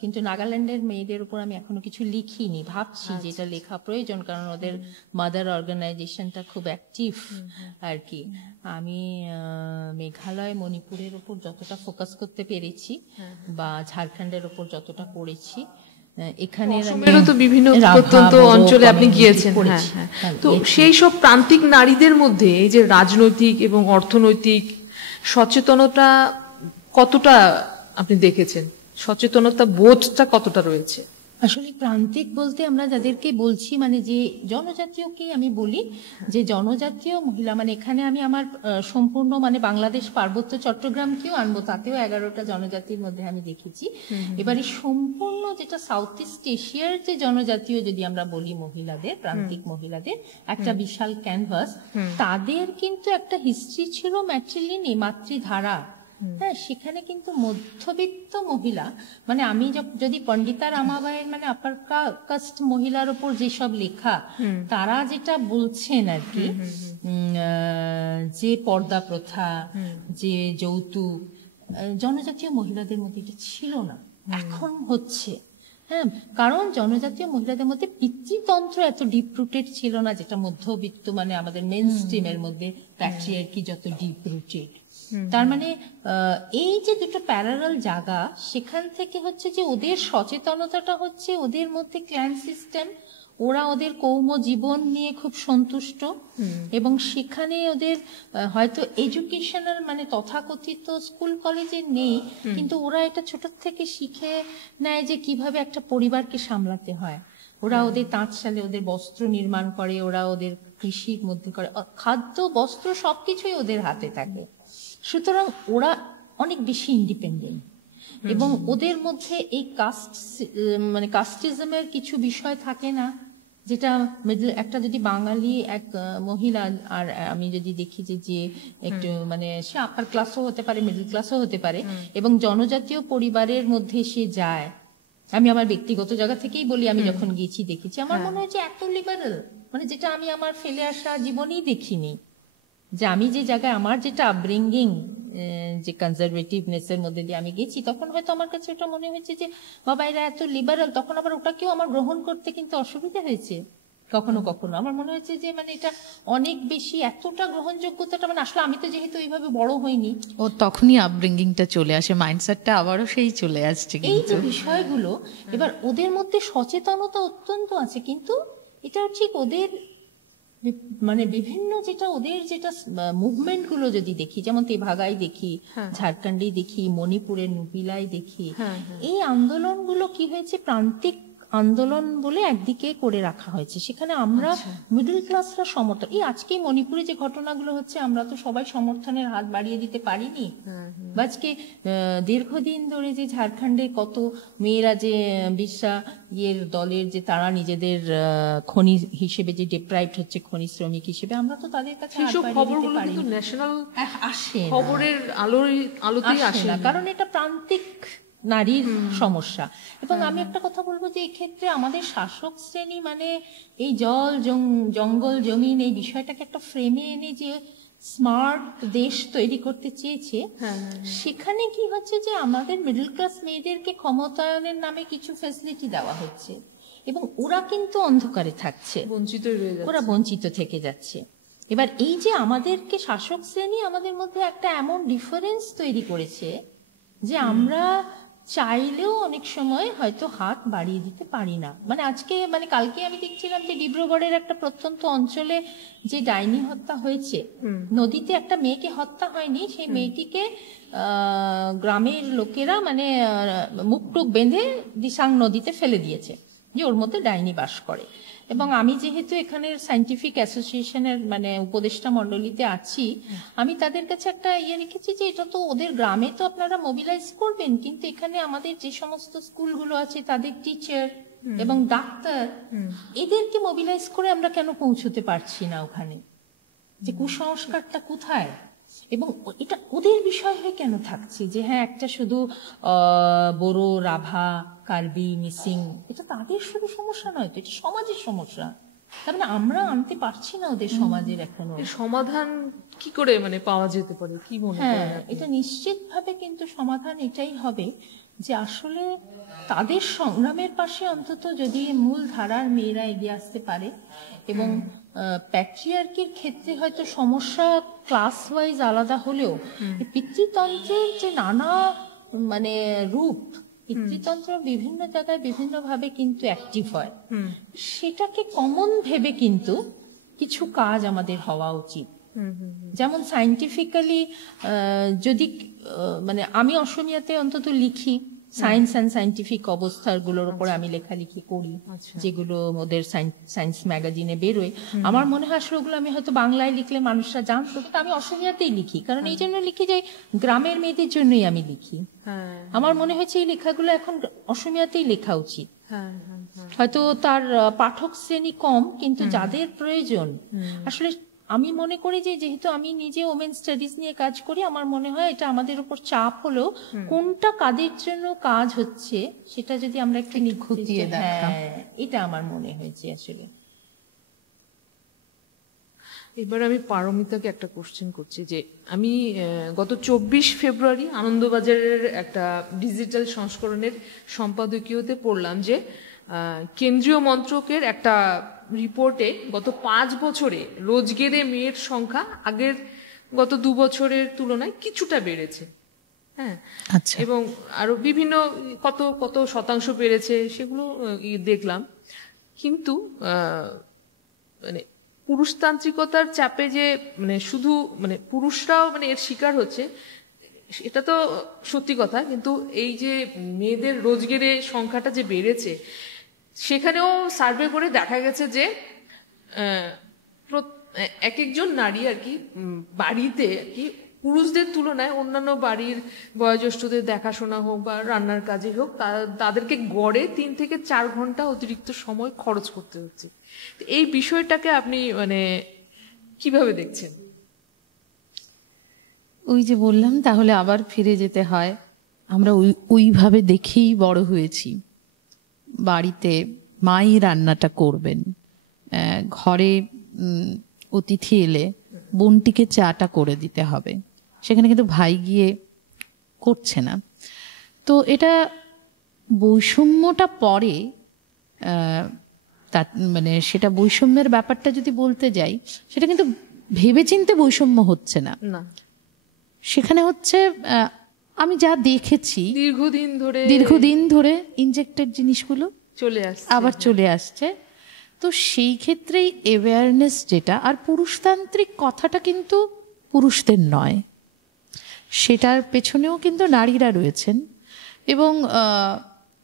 কিন্তু নাগাল্যান্ডের মেয়েদের উপর আমি এখনো কিছু লিখিনি, ভাবছি যে এটা লেখা প্রয়োজন, কারণ ওদের মাদার অর্গানাইজেশনটা খুব অ্যাক্টিভ আর কি। আমি মেঘালয় মণিপুরের উপর যতটা ফোকাস করতে পেরেছি বা ঝাড়খণ্ডের উপর যতটা পড়েছি, এখানে তো বিভিন্ন প্রত্যন্ত অঞ্চলে আপনি গিয়েছেন, তো সেই সব প্রান্তিক নারীদের মধ্যে এই যে রাজনৈতিক এবং অর্থনৈতিক সচেতনতা কতটা আপনি দেখেছেন, সচেতনতা বোধটা কতটা রয়েছে? আসলে প্রান্তিক বলতে আমরা যাদেরকে বলছি মানে যে জনজাতীয়কে আমি বলি, যে জনজাতীয় মহিলা, মানে এখানে আমি আমার সম্পূর্ণ মানে বাংলাদেশ পার্বত্য চট্টগ্রামকেও আনবো, তাতেও 11টা জনজাতির মধ্যে আমি দেখেছি। এবারে সম্পূর্ণ যেটা সাউথ ইস্ট এশিয়ার যে জনজাতীয় যদি আমরা বলি মহিলাদের, প্রান্তিক মহিলাদের একটা বিশাল ক্যানভাস, তাদের কিন্তু একটা হিস্ট্রি ছিল ম্যাট্রিলিনি, মাতৃধারা। হ্যাঁ, সেখানে কিন্তু মধ্যবিত্ত মহিলা, মানে আমি যদি পণ্ডিতা রামাবাইয়ের মানে আপার কাস্ট মহিলার উপর যেসব লেখা, তারা যেটা বলছেন আর কি, যে পর্দা প্রথা, যে যৌতুক, জনজাতীয় মহিলাদের মধ্যে এটা ছিল না, এখন হচ্ছে। হ্যাঁ, কারণ জনজাতীয় মহিলাদের মধ্যে পিতৃতন্ত্র এত ডিপ রুটেড ছিল না, যেটা মধ্যবিত্ত মানে আমাদের মেন স্ট্রিমের মধ্যে প্যাট্রিয়ার্কি যত ডিপ রুটেড। তার মানে এই যে দুটো প্যারালাল জায়গা, সেখান থেকে হচ্ছে যে ওদের সচেতনতাটা হচ্ছে ওদের মধ্যে ক্ল্যান সিস্টেম, ওরা ওদের কৌম জীবন নিয়ে খুব সন্তুষ্ট, এবং সেখানে ওদের হয়তো এডুকেশনাল মানে তথাকথিত স্কুল কলেজে নেই, কিন্তু ওরা এটা ছোট থেকে শিখে নেয় যে কিভাবে একটা পরিবারকে সামলাতে হয়। ওরা ওদের তাঁতশালে ওদের বস্ত্র নির্মাণ করে, ওরা ওদের কৃষির মধ্যে করে, খাদ্য বস্ত্র সবকিছুই ওদের হাতে থাকে। সুতরাং ওরা অনেক বেশি ইন্ডিপেন্ডেন্ট, এবং ওদের মধ্যে এই কাস্ট মানে কাস্টিজমের কিছু বিষয় থাকে না, যেটা একটা যদি বাঙালি এক মহিলা, আর আমি যদি দেখি যে একটু মানে সে আপার ক্লাসও হতে পারে, মিডল ক্লাসও হতে পারে, এবং জনজাতীয় পরিবারের মধ্যে সে যায়, আমি আমার ব্যক্তিগত জায়গা থেকেই বলি, আমি যখন গেছি দেখেছি, আমার মনে হয়েছে এত লিবারেল, মানে যেটা আমি আমার ফেলে আসা জীবনেই দেখিনি। যে আমি যে জায়গায় আমার যেটা আপব্রিঙ্গিং, যে কনজারভেটিভনেসের মধ্যে দিয়ে আমি গেছি, তখন হয়তো আমার কাছে ওটা মনে হয়েছে যে বাবা এরা এত লিবারাল, তখন আবার ওটাকেও আমার গ্রহণ করতে কিন্তু অসুবিধা হয়েছে, কখনো কখনো আমার মনে হচ্ছে যে মানে এটা অনেক বেশি, এতটা গ্রহণযোগ্যতাটা, মানে আসলে আমি তো যেহেতু এইভাবে বড় হইনি, ও তখনই আপব্রিঙ্গিংটা চলে আসে, মাইন্ডসেটটা আবারও সেই চলে আসছে। এই যে কিন্তু বিষয়গুলো এবার ওদের মধ্যে সচেতনতা অত্যন্ত আছে, কিন্তু এটা ঠিক ওদের মানে বিভিন্ন যেটা ওদের যেটা মুভমেন্ট গুলো যদি দেখি, যেমন তেভাগায় দেখি, ঝাড়খণ্ডে দেখি, মণিপুরের নুপিলায় দেখি, এই আন্দোলনগুলো কি হয়েছে, প্রান্তিক আন্দোলন বলে একদিকে করে রাখা হয়েছে, সেখানে আমরা মিডল ক্লাসরা সমর্থন, এই আজকে মণিপুরে যে ঘটনাগুলো হচ্ছে আমরা তো সবাই সমর্থনের হাত বাড়িয়ে দিতে পারিনি, বা আজকে দীর্ঘদিন ধরে যে ঝাড়খণ্ডে কত মেয়েরা যে বিরসা ইয়ের দলের যে তারা নিজেদের খনি হিসেবে যে ডিপ্রাইভড হচ্ছে, খনি শ্রমিক হিসেবে, আমরা তো তাদের কাছে হাত সেসব বাড়িয়ে দিতে খবরগুলো পারি কিন্তু ন্যাশনাল আসে না। খবরের আলোতেই আসে না, না। কারণ এটা প্রান্তিক নারীর সমস্যা। এবং আমি একটা কথা বলবো যে এক্ষেত্রে আমাদের শাসক শ্রেণী মানে এই জঙ্গল জমিন এই বিষয়টাকে একটা ফ্রেমে এনে যে স্মার্ট দেশ তৈরি করতে চেয়েছে, সেখানে কি হচ্ছে যে আমাদের মিডল ক্লাস মেয়েদেরকে ক্ষমতায়নের নামে কিছু ফ্যাসিলিটি দেওয়া হচ্ছে এবং ওরা কিন্তু অন্ধকারে থাকছে, বঞ্চিত হয়ে যাচ্ছে। ওরা বঞ্চিত থেকে যাচ্ছে। এবার এই যে আমাদেরকে শাসক শ্রেণী আমাদের মধ্যে একটা এমন ডিফারেন্স তৈরি করেছে যে আমরা চাইলেও অনেক সময় হয়তো হাত বাড়িয়ে দিতে পারি না। মানে আজকে মানে কালকে আমি দেখছিলাম যে ডিব্রুগড়ের একটা প্রত্যন্ত অঞ্চলে যে ডাইনি হত্যা হয়েছে, নদীতে একটা মেয়েকে হত্যা হয়নি, সেই মেয়েটিকে গ্রামের লোকেরা মানে মুখ টুক বেঁধে দিসাং নদীতে ফেলে দিয়েছে যে ওর মধ্যে ডাইনি বাস করে। এবং আমি যেহেতু এখানের সায়েন্টিফিক অ্যাসোসিয়েশনের মানে উপদেষ্টা মণ্ডলীতে আছি, আমি তাদের কাছে একটা রেখেছি যে এটা তো ওদের গ্রামে তো আপনারা মোবিলাইজ করবেন, কিন্তু এখানে আমাদের যে সমস্ত স্কুলগুলো আছে তাদের টিচার এবং ডাক্তার এদেরকে মোবিলাইজ করে আমরা কেন পৌঁছতে পারছি না ওখানে, যে কুসংস্কারটা কোথায় এবং এটা ওদের বিষয় হয়ে কেন থাকছে যে হ্যাঁ একটা শুধু বড়ো, রাভা, কার্বি, মিসিং, এটা তাদের শুধু সমস্যা নয় তো, এটা সমাজের সমস্যা। তার মানে আমরা আনতে পারছি না ওদের সমাজের এখনো সমাধান কি করে মানে পাওয়া যেতে পারে, কি মনে করেন? হ্যাঁ, এটা নিশ্চিতভাবে কিন্তু সমাধান এটাই হবে যে আসলে তাদের সংগ্রামের পাশে অন্তত যদি মূল ধারার মেয়েরা এগিয়ে আসতে পারে এবং প্যাট্রিয়ার্কির ক্ষেত্রে হয়তো সমস্যা ক্লাস ওয়াইজ আলাদা হলেও পিতৃতন্ত্রের যে নানা মানে রূপ, পিতৃতন্ত্র বিভিন্ন জায়গায় বিভিন্ন ভাবে কিন্তু অ্যাক্টিভ হয়, সেটাকে কমন ভেবে কিন্তু কিছু কাজ আমাদের হওয়া উচিত। যেমন সায়েন্টিফিক্যালি যদি মানে আমি অসমীয়াতে অন্তত লিখি, সায়েন্স অ্যান্ড সায়েন্টিফিক অবস্থাগুলোর উপরে আমি লেখালেখি করি, যেগুলো ওদের সায়েন্স ম্যাগাজিনে বেরোয়। আমার মনে হয় আসলে ওগুলো আমি হয়তো বাংলায় লিখলে মানুষরা জানতো, কিন্তু আমি অসমীয়াতেই লিখি, কারণ এই জন্য লিখি যে গ্রামের মেয়েদের জন্যই আমি লিখি। আমার মনে হয়েছে এই লেখাগুলো এখন অসমীয়াতেই লেখা উচিত। হয়তো তার পাঠক শ্রেণী কম, কিন্তু যাদের প্রয়োজন আসলে আমি মনে করি যে যেহেতু আমি নিজে ওমেন স্টাডিজ নিয়ে কাজ করি, আমার মনে হয় এটা আমাদের উপর চাপ হলেও কোনটা কাদের জন্য কাজ হচ্ছে সেটা যদি আমরা একটু খতিয়ে দেখা, এটা আমার মনে হয়েছে আসলে। এবার আমি পারমিতাকে একটা কোশ্চেন করছি যে আমি গত 24 ফেব্রুয়ারি আনন্দবাজারের একটা ডিজিটাল সংস্করণের সম্পাদকীয়তে পড়লাম যে কেন্দ্রীয় মন্ত্রকের একটা রিপোর্টে গত 5 বছরে রোজগেরে মেয়ের সংখ্যা আগের গত 2 বছরের তুলনায় কিছুটা বেড়েছে। হ্যাঁ, আচ্ছা, এবং আরো বিভিন্ন কত কত শতাংশ বেড়েছে সেগুলো দেখলাম। কিন্তু মানে পুরুষতান্ত্রিকতার চাপে যে মানে শুধু মানে পুরুষরাও মানে এর শিকার হচ্ছে, এটা তো সত্যি কথা, কিন্তু এই যে মেয়েদের রোজগেরে সংখ্যাটা যে বেড়েছে, সেখানেও সার্ভে করে দেখা গেছে যে এক একজন নারী আর কি বাড়িতে আর কি পুরুষদের তুলনায় অন্যান্য বাড়ির বয়োজ্যেষ্ঠদের দেখাশোনা হোক বা রান্নার কাজে হোক, তাদেরকে গড়ে 3 থেকে 4 ঘন্টা অতিরিক্ত সময় খরচ করতে হচ্ছে। এই বিষয়টাকে আপনি মানে কিভাবে দেখছেন? ওই যে বললাম, তাহলে আবার ফিরে যেতে হয়, আমরা ওইভাবে দেখেই বড় হয়েছি। বাড়িতে মাই রান্নাটা করবেন, ঘরে অতিথি এলে বোনটিকে চাটা করে দিতে হবে, সেখানে কিন্তু ভাই গিয়ে করছে না। তো এটা বৈষম্যটা পরে তা মানে সেটা বৈষম্যের ব্যাপারটা যদি বলতে যাই, সেটা কিন্তু ভেবেচিন্তে বৈষম্য হচ্ছে না, না, সেখানে হচ্ছে আমি যা দেখেছি দীর্ঘদিন ধরে ইনজেক্টেড জিনিসগুলো চলে আসছে। আবার চলে আসছে। তো সেই ক্ষেত্রেই অ্যাওয়ারনেস যেটা, আর পুরুষতান্ত্রিক কথাটা কিন্তু পুরুষদের নয়, সেটার পেছনেও কিন্তু নারীরা রয়েছেন। এবং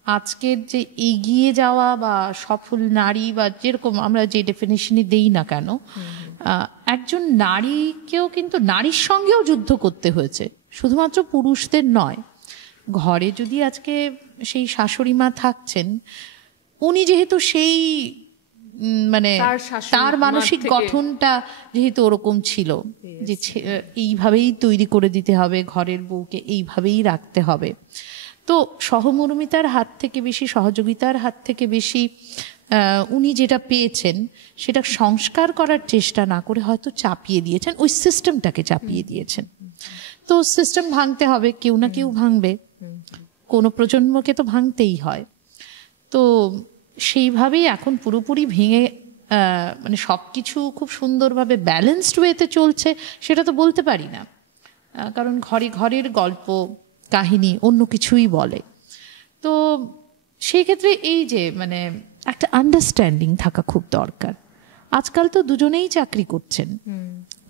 আজকের যে এগিয়ে যাওয়া বা সফল নারী বা যেরকম আমরা যে ডেফিনেশনই দেই না কেন, একজন নারীকেও কিন্তু নারীর সঙ্গেও যুদ্ধ করতে হয়েছে, শুধুমাত্র পুরুষদের নয়। ঘরে যদি আজকে সেই শাশুড়ি মা থাকছেন, উনি যেহেতু সেই মানে তার মানসিক গঠনটা যেহেতু ওরকম ছিল যে এইভাবেই তৈরি করে দিতে হবে, ঘরের বউকে এইভাবেই রাখতে হবে, তো সহমর্মিতার হাত থেকে বেশি, সহযোগিতার হাত থেকে বেশি উনি যেটা পেয়েছেন সেটা সংস্কার করার চেষ্টা না করে হয়তো চাপিয়ে দিয়েছেন, ওই সিস্টেমটাকে চাপিয়ে দিয়েছেন। তো সিস্টেম ভাঙতে হবে, কেউ না কেউ ভাঙবে, কোনো প্রজন্মকে তো ভাঙতেই হয়। তো সেইভাবেই এখন পুরোপুরি ভেঙে মানে সবকিছু খুব সুন্দরভাবে ব্যালেন্সড ওয়েতে চলছে সেটা তো বলতে পারি না, কারণ ঘরের গল্প কাহিনী অন্য কিছুই বলে। তো সেই ক্ষেত্রে এই যে মানে একটা আন্ডারস্ট্যান্ডিং থাকা খুব দরকার। আজকাল তো দুজনেই চাকরি করছেন,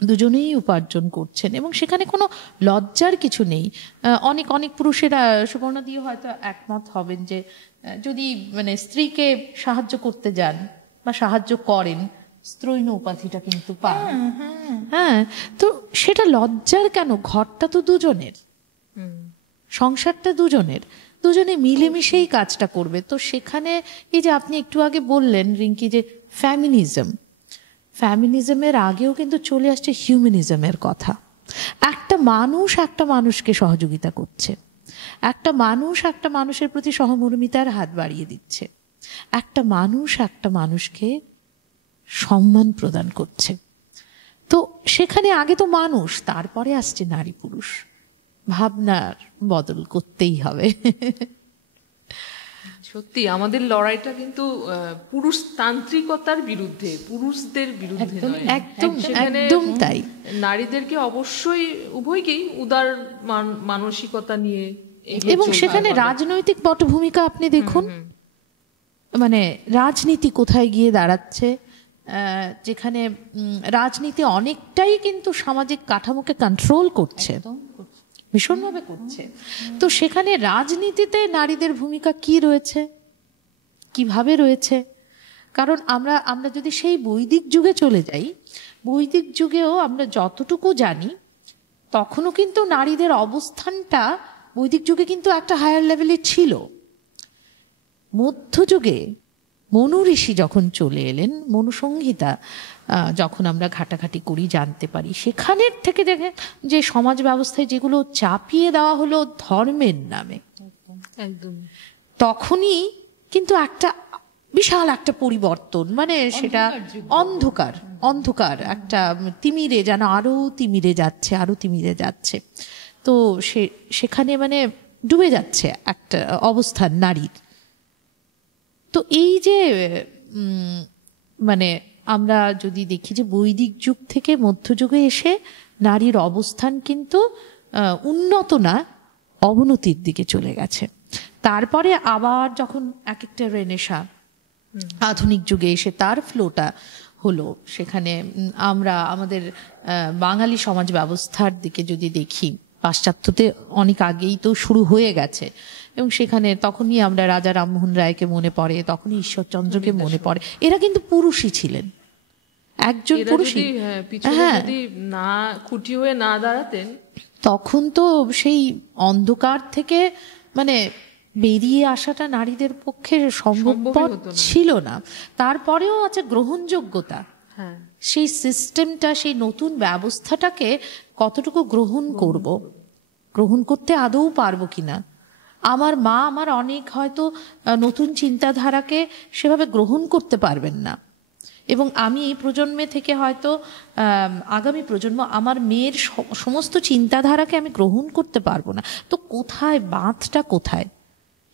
দুজনেই উপার্জন করছেন, এবং সেখানে কোনো লজ্জার কিছু নেই। অনেক অনেক পুরুষেরা, সুবর্ণা দিয়ে হয়তো একমত হবেন, যে যদি মানে স্ত্রীকে সাহায্য করতে যান বা সাহায্য করেন, স্ত্রৈণ উপাধিটা কিন্তু পান। হ্যাঁ, তো সেটা লজ্জার কেন? ঘরটা তো দুজনের, সংসারটা দুজনের, দুজনে মিলেমিশেই কাজটা করবে। তো সেখানে এই যে আপনি একটু আগে বললেন রিঙ্কি, যে ফ্যামিনিজমের আগেও কিন্তু চলে আসছে হিউম্যানিজমের কথা। একটা মানুষকে সহযোগিতা করছে, একটা মানুষের প্রতি সহমর্মিতার হাত বাড়িয়ে দিচ্ছে, একটা মানুষকে সম্মান প্রদান করছে। তো সেখানে আগে তো মানুষ, তারপরে আসছে নারী পুরুষ। ভাবনার বদল করতেই হবে। সত্যি আমাদের লড়াইটা কিন্তু পুরুষতান্ত্রিকতার বিরুদ্ধে, পুরুষদের বিরুদ্ধে নয়। একদম তাই। নারীদেরকে অবশ্যই উভয়কেই উদার মানসিকতা নিয়ে, এবং সেখানে রাজনৈতিক পটভূমিকা আপনি দেখুন, মানে রাজনীতি কোথায় গিয়ে দাঁড়াচ্ছে, যেখানে রাজনীতি অনেকটাই কিন্তু সামাজিক কাঠামোকে কন্ট্রোল করছে, ভীষণভাবে করছে। তো সেখানে রাজনীতিতে নারীদের ভূমিকা কি রয়েছে, কিভাবে রয়েছে? কারণ আমরা যদি সেই বৈদিক যুগে চলে যাই, বৈদিক যুগেও আমরা যতটুকু জানি তখনও কিন্তু নারীদের অবস্থানটা বৈদিক যুগে কিন্তু একটা হায়ার লেভেলে ছিল। মধ্যযুগে মনু ঋষি যখন চলে এলেন, মনুসংহিতা যখন আমরা ঘাটাঘাটি করি জানতে পারি, সেখানের থেকে দেখে যে সমাজ ব্যবস্থায় যেগুলো চাপিয়ে দেওয়া হলো ধর্মের নামে, একদম তখনই কিন্তু একটা বিশাল একটা পরিবর্তন, মানে সেটা অন্ধকার একটা তিমিরে, যেন আরো তিমিরে যাচ্ছে। তো সেখানে মানে ডুবে যাচ্ছে একটা অবস্থান নারীর। তো এই যে মানে আমরা যদি দেখি যে বৈদিক যুগ থেকে মধ্যযুগে এসে নারীর অবস্থান কিন্তু উন্নত না, অবনতির দিকে চলে গেছে। তারপরে আবার যখন এক একটা রেনেসাঁ আধুনিক যুগে এসে তার ফ্লোটা হলো, সেখানে আমরা আমাদের বাঙালি সমাজ ব্যবস্থার দিকে যদি দেখি, পাশ্চাত্যতে অনেক আগেই তো শুরু হয়ে গেছে, এবং সেখানে তখনই আমরা রাজা রামমোহন রায়কে মনে পড়ে, তখনই ঈশ্বরচন্দ্রকে মনে পড়ে। এরা কিন্তু পুরুষই ছিলেন, একজন পুরুষই। হ্যাঁ, না খুঁটি হয়ে না দাঁড়াতেন, তখন তো সেই অন্ধকার থেকে মানে বেরিয়ে আসাটা নারীদের পক্ষে সম্ভবপর ছিল না। তারপরেও আছে গ্রহণযোগ্যতা, সেই সিস্টেমটা, সেই নতুন ব্যবস্থাটাকে কতটুকু গ্রহণ করতে আদৌ পারবো কিনা। আমার মা আমার অনেক হয়তো নতুন চিন্তাধারাকে সেভাবে গ্রহণ করতে পারবেন না, এবং আমি এই প্রজন্মে থেকে হয়তো আগামী প্রজন্ম আমার মেয়ের সমস্ত চিন্তাধারাকে আমি গ্রহণ করতে পারবো না। তো কোথায় বাঁধটা, কোথায়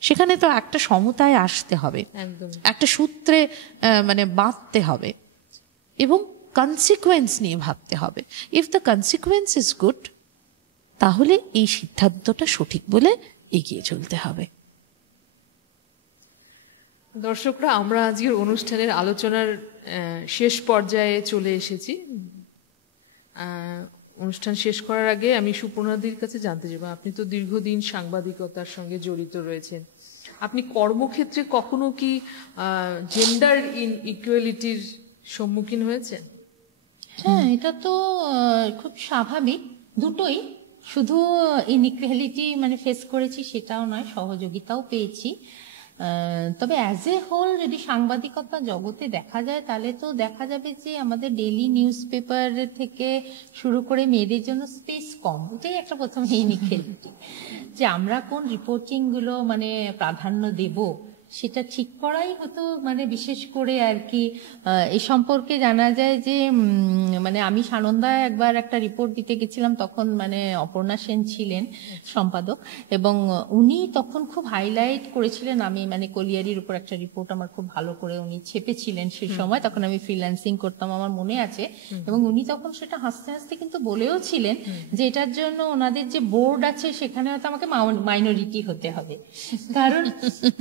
সেখানে তো একটা সমতায় আসতে হবে, একদম একটা সূত্রে মানে বাঁধতে হবে এবং কনসিকুয়েন্স নিয়ে ভাবতে হবে। If the consequence is good, তাহলে এই সিদ্ধান্তটা সঠিক বলে এগিয়ে চলতে হবে। দর্শকরা, আমরা আজকের অনুষ্ঠানের আলোচনার শেষ পর্যায়ে চলে এসেছি। অনুষ্ঠান শেষ করার আগে আমি সুপর্ণাদির কাছে জানতে চাইব, আপনি তো দীর্ঘদিন সাংবাদিকতার সঙ্গে জড়িত রয়েছেন, আপনি কর্মক্ষেত্রে কখনো কি জেন্ডার ইকুয়ালিটির সম্মুখীন হয়েছেন? হ্যাঁ, এটা তো খুব স্বাভাবিক, দুটোই। শুধু ইনইকুয়ালিটি মানে ফেস করেছি সেটাও নয়, সহযোগিতাও পেয়েছি। তবে অ্যাজ এ হোল যদি সাংবাদিকতা জগতে দেখা যায়, তাহলে তো দেখা যাবে যে আমাদের ডেইলি নিউজ পেপার থেকে শুরু করে মেয়েদের জন্য স্পেস কম। এটাই একটা প্রথম ইনইকুয়ালিটি, যে আমরা কোন রিপোর্টিং গুলো মানে প্রাধান্য দেব সেটা ঠিক করাই হতো। মানে বিশেষ করে আর কি এই সম্পর্কে জানা যায় যে মানে আমি সানন্দায় একবার একটা রিপোর্ট দিতে গেছিলাম, তখন মানে অপর্ণা সেন ছিলেন সম্পাদক, এবং উনি তখন খুব হাইলাইট করেছিলেন। আমি মানে কলিয়ারির উপর একটা রিপোর্ট আমার খুব ভালো করে উনি ছেপেছিলেন সেই সময়, তখন আমি ফ্রিল্যান্সিং করতাম, আমার মনে আছে। এবং উনি তখন সেটা হাসতে হাসতে কিন্তু বলেও ছিলেন যে এটার জন্য ওনাদের যে বোর্ড আছে সেখানে হয়তো আমাকে মাইনরিটি হতে হবে, কারণ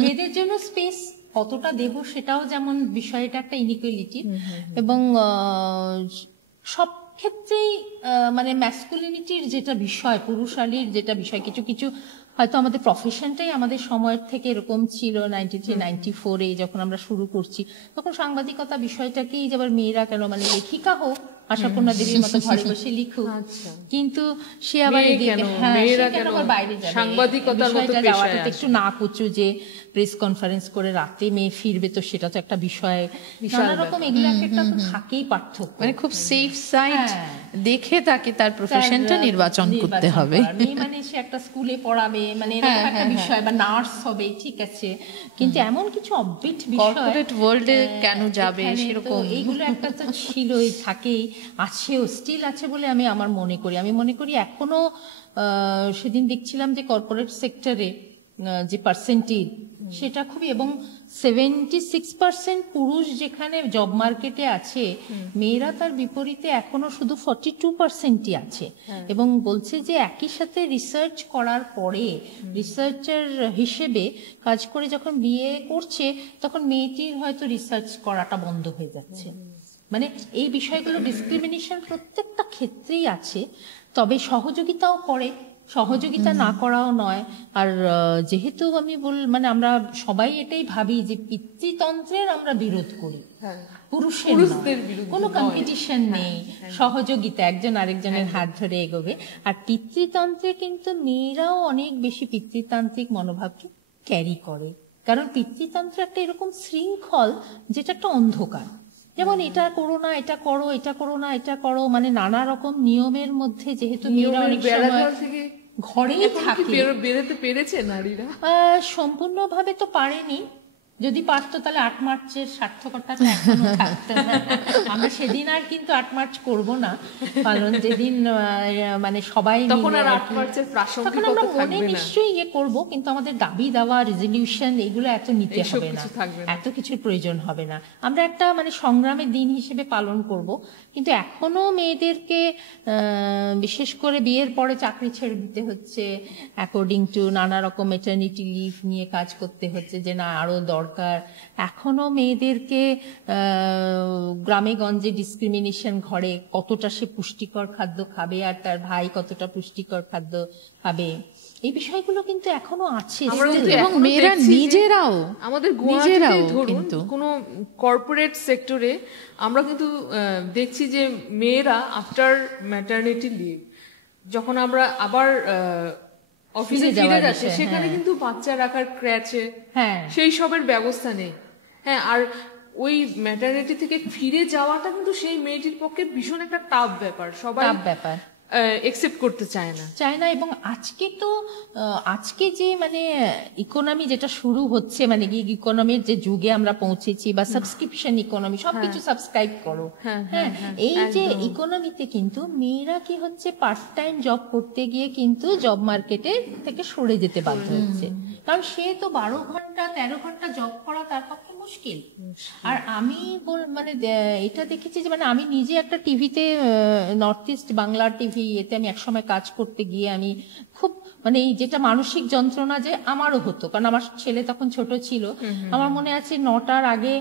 মেয়েদের জন্য স্পেস কতটা দেব সেটাও যেমন বিষয়টা একটা ইনইকুয়ালিটি। এবং সব ক্ষেত্রেই মানে ম্যাসকুলিনিটির যেটা বিষয়, পুরুষালীর যেটা বিষয়, কিছু কিছু হয়তো আমাদের প্রফেশনটাই আমাদের সময়ের থেকে এরকম ছিল। 93-94 যখন আমরা শুরু করছি, তখন সাংবাদিকতা বিষয়টাকেই যে আবার মেয়েরা কেন, মানে লেখিকা হোক, আশাপূর্ণা দেবীর মতো ঘরে বসে লিখুক, কিন্তু সে আবার বাইরে যাবে, সাংবাদিকতার মতো যাওয়াটা একটু না কুচু, যে প্রেস কনফারেন্স করে রাতে মেয়ে ফিরবে, তো সেটা তো একটা বিষয়, নানা রকম এগুলো একটা তো থাকেই পার্থক্য। মানে খুব সেফ সাইড দেখে তাকে তার প্রফেশনটা নির্বাচন করতে হবে। মানে সে একটা স্কুলে পড়াবে, মানে এরকম একটা বিষয়, বা নার্স হবে, ঠিক আছে, কিন্তু এমন কিছু অববিট বিষয় কর্পোরেট ওয়ার্ল্ডে কেন যাবে সেরকম, এইগুলো একটা তো ছিলই, থাকেই, আছেও, স্টিল আছে বলে আমার মনে করি। আমি মনে করি এখনো সেদিন দেখছিলাম যে কর্পোরেট সেক্টরে যে পার্সেন্টেজ সেটা খুবই, এবং 76% পুরুষ যেখানে জব মার্কেটে আছে, মেয়েরা তার বিপরীতে এখনো শুধু 42%ই আছে। এবং বলছে যে একই সাথে রিসার্চ করার পরে, রিসার্চার হিসেবে কাজ করে যখন বিয়ে করছে, তখন মেয়েটির হয়তো রিসার্চ করাটা বন্ধ হয়ে যাচ্ছে। মানে এই বিষয়গুলো ডিসক্রিমিনেশন প্রত্যেকটা ক্ষেত্রেই আছে, তবে সহযোগিতাও করে, সহযোগিতা না করাও নয়। আর যেহেতু আমি মানে আমরা সবাই এটাই ভাবি যে পিতৃতন্ত্রের আমরা বিরোধ করি, পুরুষদের কোনো কম্পিটিশন নেই, সহযোগিতা, একজন আরেকজনের হাত ধরে এগোবে। আর পিতৃতন্ত্রে কিন্তু মেয়েরাও অনেক বেশি পিতৃতান্ত্রিক মনোভাবকে ক্যারি করে, কারণ পিতৃতন্ত্র একটা এরকম শৃঙ্খল যেটা একটা অন্ধকার, যেমন এটা করো না, এটা করো, এটা করো না, এটা করো, মানে নানা রকম নিয়মের মধ্যে যেহেতু মেয়েরা অনেক সময় ঘরেই থাকে। বেরোতে পেরেছে নারীরা? সম্পূর্ণভাবে তো পারেনি, যদি পারতো তাহলে 8 মার্চের সার্থকতাটা এখনো থাকতো না। আমরা সেদিন আর কিন্তু 8 মার্চ করব না, কারণ যেদিন মানে সবাই তখন আর 8 মার্চের প্রাসঙ্গিকতা থাকবে না। নিশ্চয়ই ইয়ে করব, কিন্তু আমাদের দাবি দাওয়া, রেজলিউশন এগুলো এত নিতে হবে না, এত কিছুর প্রয়োজন হবে না। আমরা একটা মানে সংগ্রামের দিন হিসেবে পালন করব, কিন্তু এখনো মেয়েদেরকে বিশেষ করে বিয়ের পরে চাকরি ছেড়ে দিতে হচ্ছে, অ্যাকর্ডিং টু নানা রকম ম্যাটারনিটি লিভ নিয়ে কাজ করতে হচ্ছে, যে না আরো দরকার। এখনো মেয়েদেরকে গ্রামে গঞ্জে ডিসক্রিমিনেশন, ঘরে কতটা সে পুষ্টিকর খাদ্য খাবে আর তার ভাই কতটা পুষ্টিকর খাদ্য খাবে, এই বিষয়গুলো কিন্তু এখনো আছে। এবং মেয়েরা নিজেরাও, আমাদের গুয়াহাটিতে ধরুন কোনো কর্পোরেট সেক্টরে আমরা কিন্তু দেখছি যে মেয়েরা আফটার ম্যাটারনিটি লিভ, যখন আমরা আবার অফিসে ফিরে যাচ্ছে, সেখানে কিন্তু বাচ্চা রাখার ক্র্যাচে সেই সবের ব্যবস্থা নেই। হ্যাঁ, আর ওই ম্যাটারনিটি থেকে ফিরে যাওয়াটা কিন্তু সেই মেয়েটির পক্ষে ভীষণ একটা টাফ ব্যাপার। সবাই একসেপ্ট করতে চায় না। চায় না। এবং আজকে তো আজকে যে মানে ইকোনমি যেটা শুরু হচ্ছে, মানে গিগ ইকোনমির যে যুগে আমরা পৌঁছেছি, বা সাবস্ক্রিপশন ইকোনমি, সবকিছু সাবস্ক্রাইব করো, হ্যাঁ, এই যে ইকোনমিতে কিন্তু মেয়েরা কি হচ্ছে, পার্ট টাইম জব করতে গিয়ে কিন্তু জব মার্কেটে থেকে সরে যেতে বাধ্য হচ্ছে। কারণ সে তো 12 ঘন্টা 13 ঘন্টা জব করা তার পক্ষে মুশকিল। আর আমি মানে এটা দেখেছি যে মানে আমি নিজে একটা টিভিতে, নর্থ ইস্ট বাংলা টিভি, এতে আমি একসময় কাজ করতে গিয়ে আমি খুব মানে এই যেটা মানসিক যন্ত্রণা যে আমারও হতো, কারণ আমার ছেলে তখন ছোট ছিল। আমার মনে আছে 9টার আগে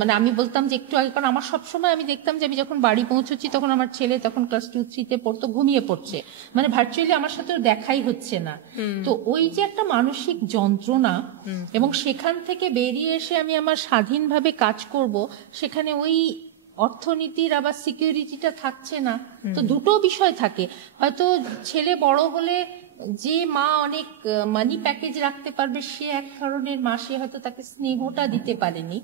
মানে আমি বলতাম যে একটু আগে, কারণ আমার সবসময় আমি দেখতাম যে আমি যখন বাড়ি পৌঁছচ্ছি তখন আমার ছেলে তখন ক্লাস 2-3-তে পড়তো, ঘুমিয়ে পড়ছে, মানে ভার্চুয়ালি আমার সাথে দেখাই হচ্ছে না। তো ওই যে একটা মানসিক যন্ত্রণা, এবং সেখান থেকে বেরিয়ে এসে আমি আমার স্বাধীনভাবে কাজ করব, সেখানে ওই অর্থনীতির আবার সিকিউরিটিটা থাকছে না। তো দুটো বিষয় থাকে। হয়তো ছেলে বড় হলে যে মা অনেক মানি প্যাকেজ রাখতে পারবে, সে এক ধরনের মা, সে হয়তো তাকে স্নেহটা দিতে পারেনি।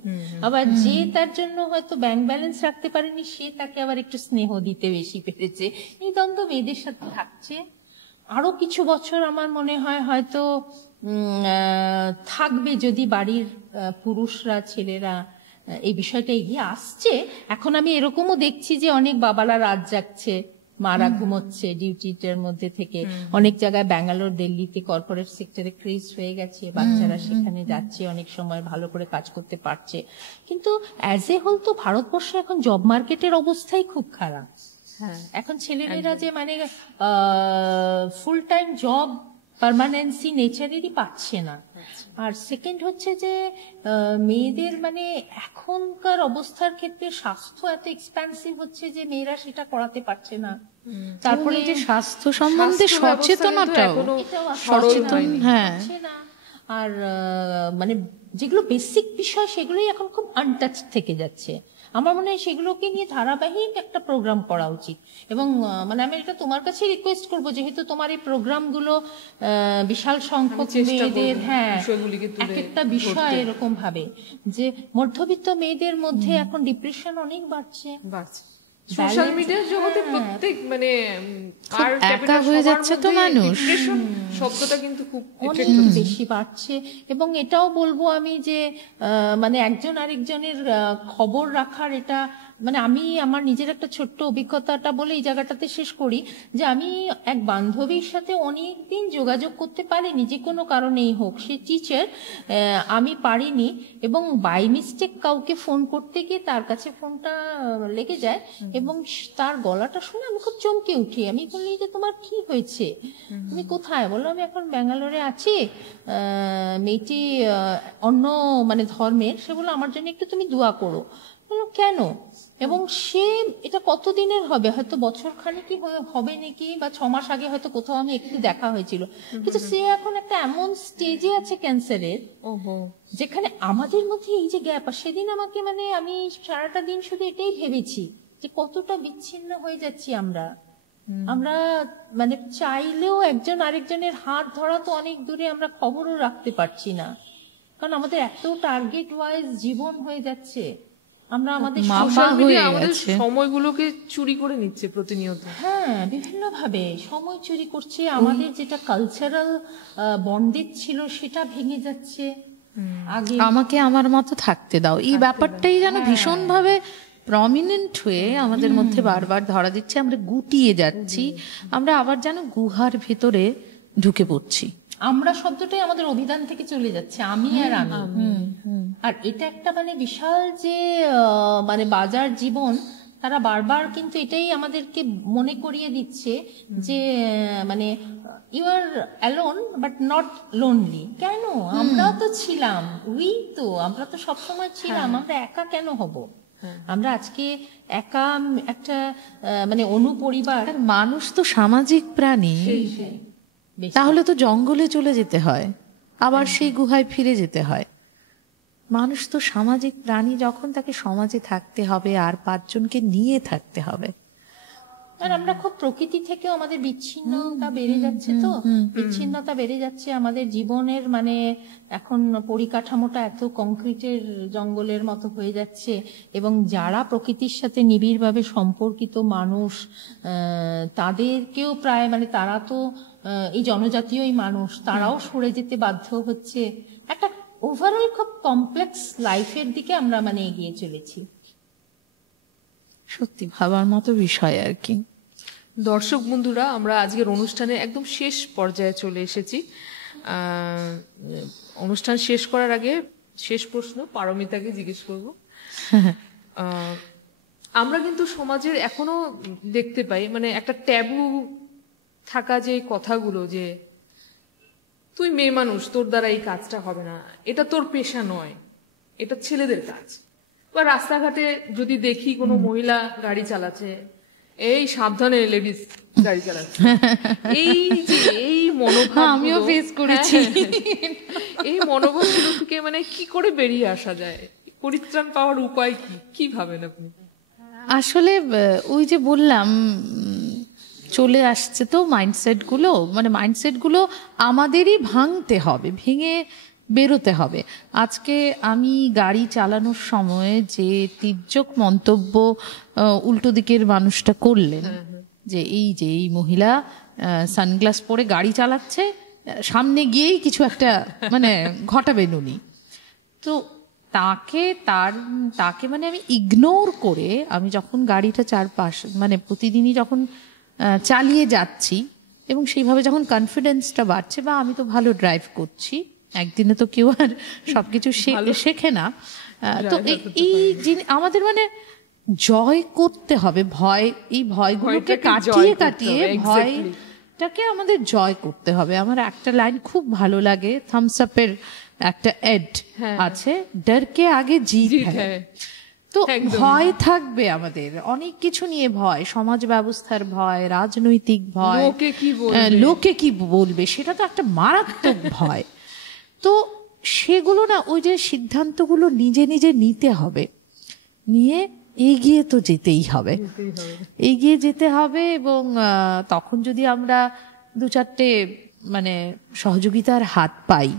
আবার যে তার জন্য হয়তো ব্যাংক ব্যালেন্স রাখতে পারেনি, সে তাকে আবার একটু স্নেহ দিতে বেশি পেরেছে। এই দ্বন্দ্ব মেয়েদের সাথে থাকছে। আরো কিছু বছর আমার মনে হয় হয়তো থাকবে, যদি বাড়ির পুরুষরা, ছেলেরা এই বিষয়টা এগিয়ে আসছে। এখন আমি এরকমও দেখছি যে অনেক বাবারা রাত জাগছে, মারা ঘুমোচ্ছে ডিউটিটার মধ্যে থেকে। অনেক জায়গায় ব্যাঙ্গালোর, দিল্লিতে কর্পোরেট সেক্টরে ক্রেজ হয়ে গেছে, বাচ্চারা সেখানে যাচ্ছে, অনেক সময় ভালো করে কাজ করতে পারছে। কিন্তু অ্যাজ এ হোল তো ভারতবর্ষে এখন জব মার্কেটের অবস্থাই খুব খারাপ। এখন ছেলেমেয়েরা যে মানে ফুল টাইম জব পার্মানেন্সি নেচারেরই পাচ্ছে না। আর সেকেন্ড হচ্ছে যে মেয়েদের মানে এখনকার অবস্থার ক্ষেত্রে স্বাস্থ্য এত এক্সপেন্সিভ হচ্ছে যে মেয়েরা সেটা করাতে পারছে না। তারপরে যে স্বাস্থ্য সম্বন্ধে সচেতনতাও সচেতন, হ্যাঁ। আর মানে যেগুলো বেসিক বিষয় সেগুলোই এখন খুব আনটাচ থেকে যাচ্ছে। আমার মনে হয় সেগুলোকে নিয়ে ধারাবাহিক একটা প্রোগ্রাম করা উচিত। এবং মানে আমি এটা তোমার কাছে রিকোয়েস্ট করবো, যেহেতু তোমার এই প্রোগ্রামগুলো বিশাল সংখ্যক মেয়েদের, হ্যাঁ, এক একটা বিষয় এরকম ভাবে যে মধ্যবিত্ত মেয়েদের মধ্যে এখন ডিপ্রেশন অনেক বাড়ছে। সোশ্যাল মিডিয়ার জগতে প্রত্যেক মানে একা হয়ে যাচ্ছে তো মানুষ, শব্দটা কিন্তু খুব অনেক বেশি বাড়ছে। এবং এটাও বলবো আমি যে মানে একজন আরেকজনের খবর রাখার, এটা মানে আমি আমার নিজের একটা ছোট্ট অভিজ্ঞতাটা বলে এই জায়গাটাতে শেষ করি, যে আমি এক বান্ধবীর সাথে অনেকদিন যোগাযোগ করতে পারিনি, যে কোনো কারণেই হোক, সে টিচার, আমি পারিনি, এবং বাই মিস্টেক কাউকে ফোন করতে গিয়ে তার কাছে ফোনটা লেগে যায়, এবং তার গলাটা শুনে আমি খুব চমকে উঠি। আমি বললি যে তোমার কি হয়েছে, তুমি কোথায়? বললো আমি এখন ব্যাঙ্গালোরে আছি। মেয়েটি অন্য মানে ধর্মের, সে বললো আমার জন্য একটু তুমি দোয়া করো। বললো কেন? এবং সে এটা কতদিনের হবে, হয়তো বছর খানেকই হবে নাকি, বা 6 মাস আগে হয়তো কোথাও আমি একটু দেখা হয়েছিল, কিন্তু সে এখন একটা এমন স্টেজে আছে ক্যান্সারের, যেখানে আমাদের মধ্যে এই যে গ্যাপ। আর সেদিন আমাকে মানে আমি সারাটা দিন শুধু এটাই ভেবেছি যে কতটা বিচ্ছিন্ন হয়ে যাচ্ছি আমরা। আমরা মানে চাইলেও একজন আরেকজনের হাত ধরা তো অনেক দূরে, আমরা খবরও রাখতে পারছি না, কারণ আমাদের এত টার্গেট ওয়াইজ জীবন হয়ে যাচ্ছে। আমরা আমাদের সোশ্যাল মিডিয়া আমাদের সময়গুলোকে চুরি করে নিচ্ছে প্রতিনিয়ত। হ্যাঁ, বিভিন্ন ভাবে সময় চুরি করছে। আমাদের যেটা কালচারাল বন্ডেজ ছিল সেটা ভেঙে যাচ্ছে। আগে আমাকে আমার মতো থাকতে দাও, এই ব্যাপারটাই যেন ভীষণ ভাবে প্রমিনেন্ট হয়ে আমাদের মধ্যে বারবার ধরা দিচ্ছে। আমরা গুটিয়ে যাচ্ছি, আমরা আবার যেন গুহার ভেতরে ঢুকে পড়ছি। আমরা শব্দটাই আমাদের অভিধান থেকে চলে যাচ্ছে, আমি আর আমি। আর এটা একটা মানে বিশাল যে মানে বাজার জীবন, তারা বারবার কিন্তু এটাই আমাদেরকে মনে করিয়ে দিচ্ছে যে মানে you are alone but not lonely. কেন? আমরাও তো ছিলাম, আমরা তো সবসময় ছিলাম, আমরা একা কেন হব? আমরা আজকে একা একটা মানে অনুপরিবার। মানুষ তো সামাজিক প্রাণী, তাহলে তো জঙ্গলে চলে যেতে হয়, আবার সেই গুহায় ফিরে যেতে হয়। মানুষ তো সামাজিক প্রাণী, যখন তাকে সমাজে থাকতে হবে আর 5 জনকে নিয়ে থাকতে হবে। আর আমরা খুব প্রকৃতি থেকেও আমাদের বিচ্ছিন্নতা বেড়ে যাচ্ছে, তো বিচ্ছিন্নতা বেড়ে যাচ্ছে আমাদের জীবনের, মানে এখন পরিকাঠামোটা এত কংক্রিটের জঙ্গলের মতো হয়ে যাচ্ছে, এবং যারা প্রকৃতির সাথে নিবিড়ভাবে সম্পর্কিত মানুষ তাদেরকেও প্রায়, মানে তারা তো এই জনজাতীয়ই মানুষ, তারাও সরে যেতে বাধ্য হচ্ছে। একটা ওভারঅল খুব কমপ্লেক্স লাইফের দিকে আমরা মানে এগিয়ে চলেছি। সত্যি ভাবার মতো বিষয় আর কি। দর্শক বন্ধুরা, আমরা আজকের অনুষ্ঠানের একদম শেষ পর্যায়ে চলে এসেছি। অনুষ্ঠান শেষ করার আগে শেষ প্রশ্ন পারমিতাকে জিজ্ঞেস করব। আমরা কিন্তু সমাজের এখনো দেখতে পাই মানে একটা ট্যাবু থাকা যে কথাগুলো, যে তুই মেয়ে মানুষ, তোর দ্বারা এই কাজটা হবে না, এটা তোর পেশা নয়, এটা ছেলেদের কাজ। বা রাস্তাঘাটে যদি দেখি কোনো মহিলা গাড়ি চালাচ্ছে, এই সাবধানে লেডিস গাড়ি চালাচ্ছে, এই মনোভাব আমিও ফেস করেছি। এই মনোভাবগুলো থেকে মানে কি করে বেরিয়ে আসা যায়, পরিত্রাণ পাওয়ার উপায় কি ভাবেন আপনি? আসলে ওই যে বললাম, চলে আসছে তো মাইন্ডসেট গুলো, মানে মাইন্ডসেট গুলো আমাদেরই ভাঙতে হবে, ভেঙে বেরোতে হবে। আজকে আমি গাড়ি চালানোর সময় যে তির্যক মন্তব্য উল্টো দিকের মানুষটা করলেন, যে এই মহিলা সানগ্লাস পরে গাড়ি চালাচ্ছে, সামনে গিয়েই কিছু একটা মানে ঘটাবেন উনি, তো তাকে মানে আমি ইগনোর করে আমি যখন গাড়িটা চারপাশ মানে প্রতিদিনই যখন চালিয়ে যাচ্ছি, এবং সেইভাবে যখন কনফিডেন্সটা বাড়ছে, বা আমি তো ভালো ড্রাইভ করছি, একদিনে তো কেউ আর সবকিছু শেখে না, তো এই আমাদের মানে জয় করতে হবে ভয়, এই ভয়গুলোকে কাটিয়ে ভয়টাকে আমাদের জয় করতে হবে। আমার একটা লাইন খুব ভালো লাগে, থামস আপের একটা এড আছে, ডরকে আগে জিত হ্যায়। তো ভয় থাকবে আমাদের, অনেক কিছু নিয়ে ভয়, সমাজ ব্যবস্থার ভয়, রাজনৈতিক ভয়, লোকে কি বলবে, সেটা তো একটা মারাত্মক ভয়। তো সেগুলো না, ওই যে সিদ্ধান্তগুলো নিজে নিজে নিতে হবে, নিয়ে এগিয়ে তো যেতেই হবে, এগিয়ে যেতে হবে। এবং তখন যদি আমরা দু চারটে মানে সহযোগিতার হাত পাই,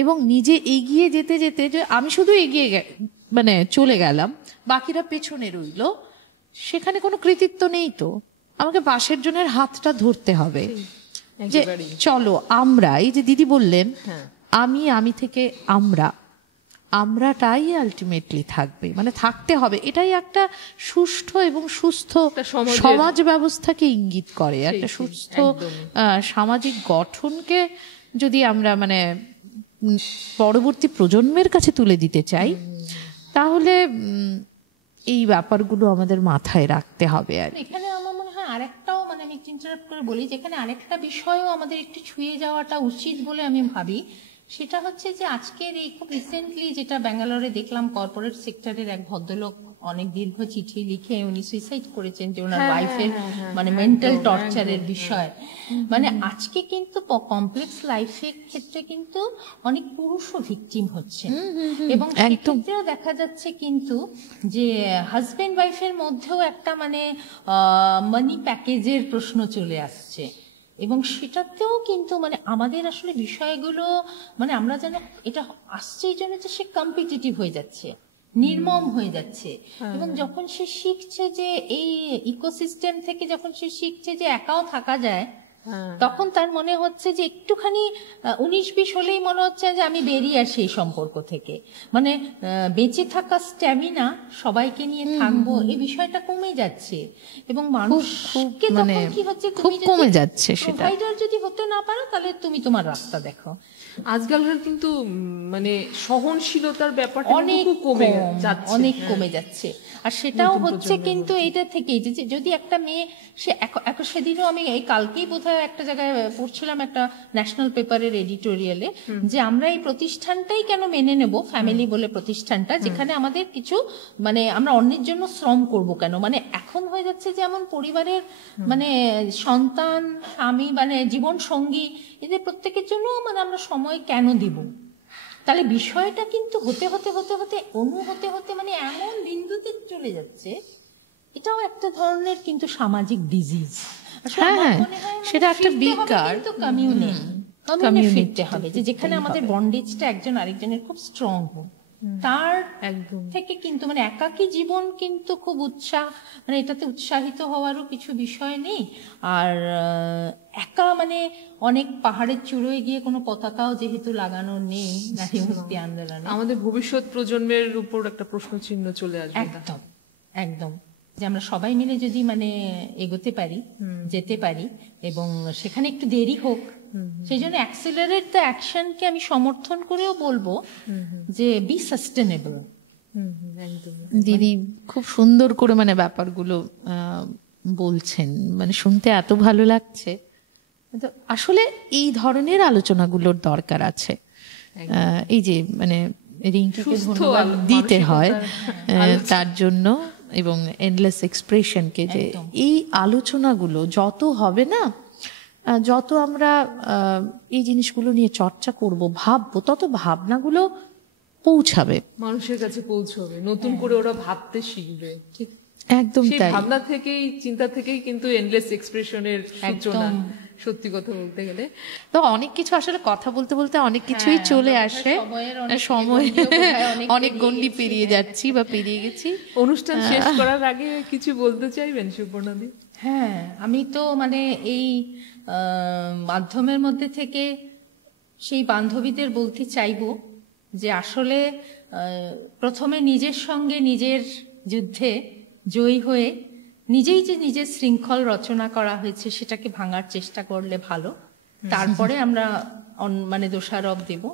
এবং নিজে এগিয়ে যেতে যেতে, যে আমি শুধু এগিয়ে মানে চলে গেলাম, বাকিরা পেছনে রইল, সেখানে কোনো কৃতিত্ব নেই। তো আমাকে পাশের জনের হাতটা ধরতে হবে, যে চলো আমরা, এই যে দিদি বললেন আমি থেকে আমরাটাই আলটিমেটলি থাকবে, মানে থাকতে হবে। এটাই একটা সুষ্ঠু এবং সুস্থ সমাজ ব্যবস্থাকে ইঙ্গিত করে, একটা সুস্থ সামাজিক গঠনকে যদি আমরা মানে পরবর্তী প্রজন্মের কাছে তুলে দিতে চাই, তাহলে এই ব্যাপারগুলো আমাদের মাথায় রাখতে হবে। আর এখানে আমার মনে হয় আরেকটাও, মানে আমি একটু ইন্টারাপ্ট করে বলি, যেখানে আরেকটা বিষয়ও আমাদের একটু ছুঁয়ে যাওয়াটা উচিত বলে আমি ভাবি, সেটা হচ্ছে যে আজকের এই খুব রিসেন্টলি যেটা ব্যাঙ্গালোরে দেখলাম, কর্পোরেট সেক্টরের এক ভদ্রলোক অনেক দীর্ঘ চিঠি লিখে উনি সুইসাইড করেছেন, যে ওনার ওয়াইফের মানে মেন্টাল টর্চারের বিষয়। মানে আজকে কিন্তু কমপ্লেক্স লাইফের ক্ষেত্রে কিন্তু অনেক পুরুষও ভিকটিম হচ্ছে, এবং সেক্ষেত্রেও দেখা যাচ্ছে কিন্তু যে হাজবেন্ড ওয়াইফের মধ্যেও একটা মানে মানি প্যাকেজের প্রশ্ন চলে আসছে, এবং সেটাতেও কিন্তু মানে আমাদের আসলে বিষয়গুলো মানে আমরা যেন এটা আসছে এই জন্য যে সে কম্পিটিটিভ হয়ে যাচ্ছে, নির্মম হয়ে যাচ্ছে, এবং যখন সে শিখছে যে এই ইকোসিস্টেম থেকে, যখন সে শিখছে যে একাও থাকা যায়, তখন তার মনে হচ্ছে যে একটুখানি 19-20 হলেই মনে হচ্ছে যে আমি বেরিয়ে আসি এই সম্পর্ক থেকে, মানে বেঁচে থাকা স্ট্যামিনা, সবাইকে নিয়ে থাকবো, এই বিষয়টা কমে যাচ্ছে, এবং মানুষকে তখন কি হচ্ছে, খুব কমে যাচ্ছে। সেটা প্রোভাইডার যদি হতে না পারো, তাহলে তুমি তোমার রাস্তা দেখো। আজকালকার কিন্তু মানে সহনশীলতার ব্যাপারটা অনেক কমে যাচ্ছে, আর সেটাও হচ্ছে কিন্তু এইটা থেকেই, যে যদি একটা মেয়ে, সে সেদিনও আমি এই কালকেই বোধহয় একটা জায়গায় পড়ছিলাম, একটা ন্যাশনাল পেপারের এডিটোরিয়ালে, যে আমরা এই প্রতিষ্ঠানটাই কেন মেনে নেব, ফ্যামিলি বলে প্রতিষ্ঠানটা, যেখানে আমাদের কিছু মানে আমরা অন্যের জন্য শ্রম করব কেন, মানে এখন হয়ে যাচ্ছে যেমন পরিবারের মানে সন্তান, স্বামী, মানে জীবন সঙ্গী, এদের প্রত্যেকের জন্য মানে আমরা সময় কেন দিব। তাহলে বিষয়টা কিন্তু হতে হতে মানে এমন বিন্দুতে চলে যাচ্ছে এটাও একটা ধরনের কিন্তু সামাজিক ডিজিজ। হ্যাঁ, সেটা একটা বিকার। কমিউনে ফিরতে হবে, যে যেখানে আমাদের বন্ডেজটা একজন আরেকজনের খুব স্ট্রং হোক। তার একদম থেকে কিন্তু মানে একাকী জীবন কিন্তু খুব মানে এটাতে উৎসাহিত হওয়ারও কিছু বিষয় নেই। আর একা মানে অনেক পাহাড়ের চূড়োয় গিয়ে কোনো পতাকাও যেহেতু লাগানো নেই নারী মুক্তি আন্দোলনে, আমাদের ভবিষ্যৎ প্রজন্মের উপর একটা প্রশ্ন চিহ্ন চলে আসবে। একদম একদম, যে আমরা সবাই মিলে যদি মানে এগোতে পারি, যেতে পারি, এবং সেখানে একটু দেরি হোক, সেই জন্য অ্যাক্সিলারেট দ্য অ্যাকশনকে আমি সমর্থন করেও বলবো যে বি সাস্টেনেবল। একদম দিদি খুব সুন্দর করে মানে ব্যাপারগুলো বলছেন, মানে শুনতে এত ভালো লাগছে। তো আসলে এই ধরনের আলোচনাগুলোর দরকার আছে। এই যে মানে রিঙ্কিকে ধন্যবাদ দিতে হয় তার জন্য, এবং এন্ডলেস এক্সপ্রেশনকে, যে এই আলোচনাগুলো যত হবে না, যত আমরা এই জিনিসগুলো নিয়ে চর্চা করব, ভাববো, তত ভাবনাগুলো পৌঁছাবে, মানুষের কাছে পৌঁছবে, নতুন করে ওরা ভাবতে শিখবে। ঠিক একদম সেই তাই। ভাবনা থেকেই, চিন্তা থেকেই কিন্তু এন্ডলেস এক্সপ্রেশনের সূচনা, সত্যি কথা বলতে গেলে। তো অনেক কিছু আসলে কথা বলতে বলতে অনেক কিছুই চলে আসে, সময় অনেক গণ্ডি পেরিয়ে যাচ্ছি বা পেরিয়ে গেছি। অনুষ্ঠান শেষ করার আগে কিছু বলতে চাইবেন সুবর্ণাদি? হ্যাঁ, আমি তো মানে এই মাধ্যমের মধ্যে থেকে সেই বান্ধবীদের বলতে চাইবো যে আসলে প্রথমে নিজের সঙ্গে নিজের যুদ্ধে জয়ী হয়ে নিজেই যে নিজের শৃঙ্খল রচনা করা হয়েছে সেটাকে ভাঙার চেষ্টা করলে ভালো, তারপরে আমরা মানে দোষারোপ দেব।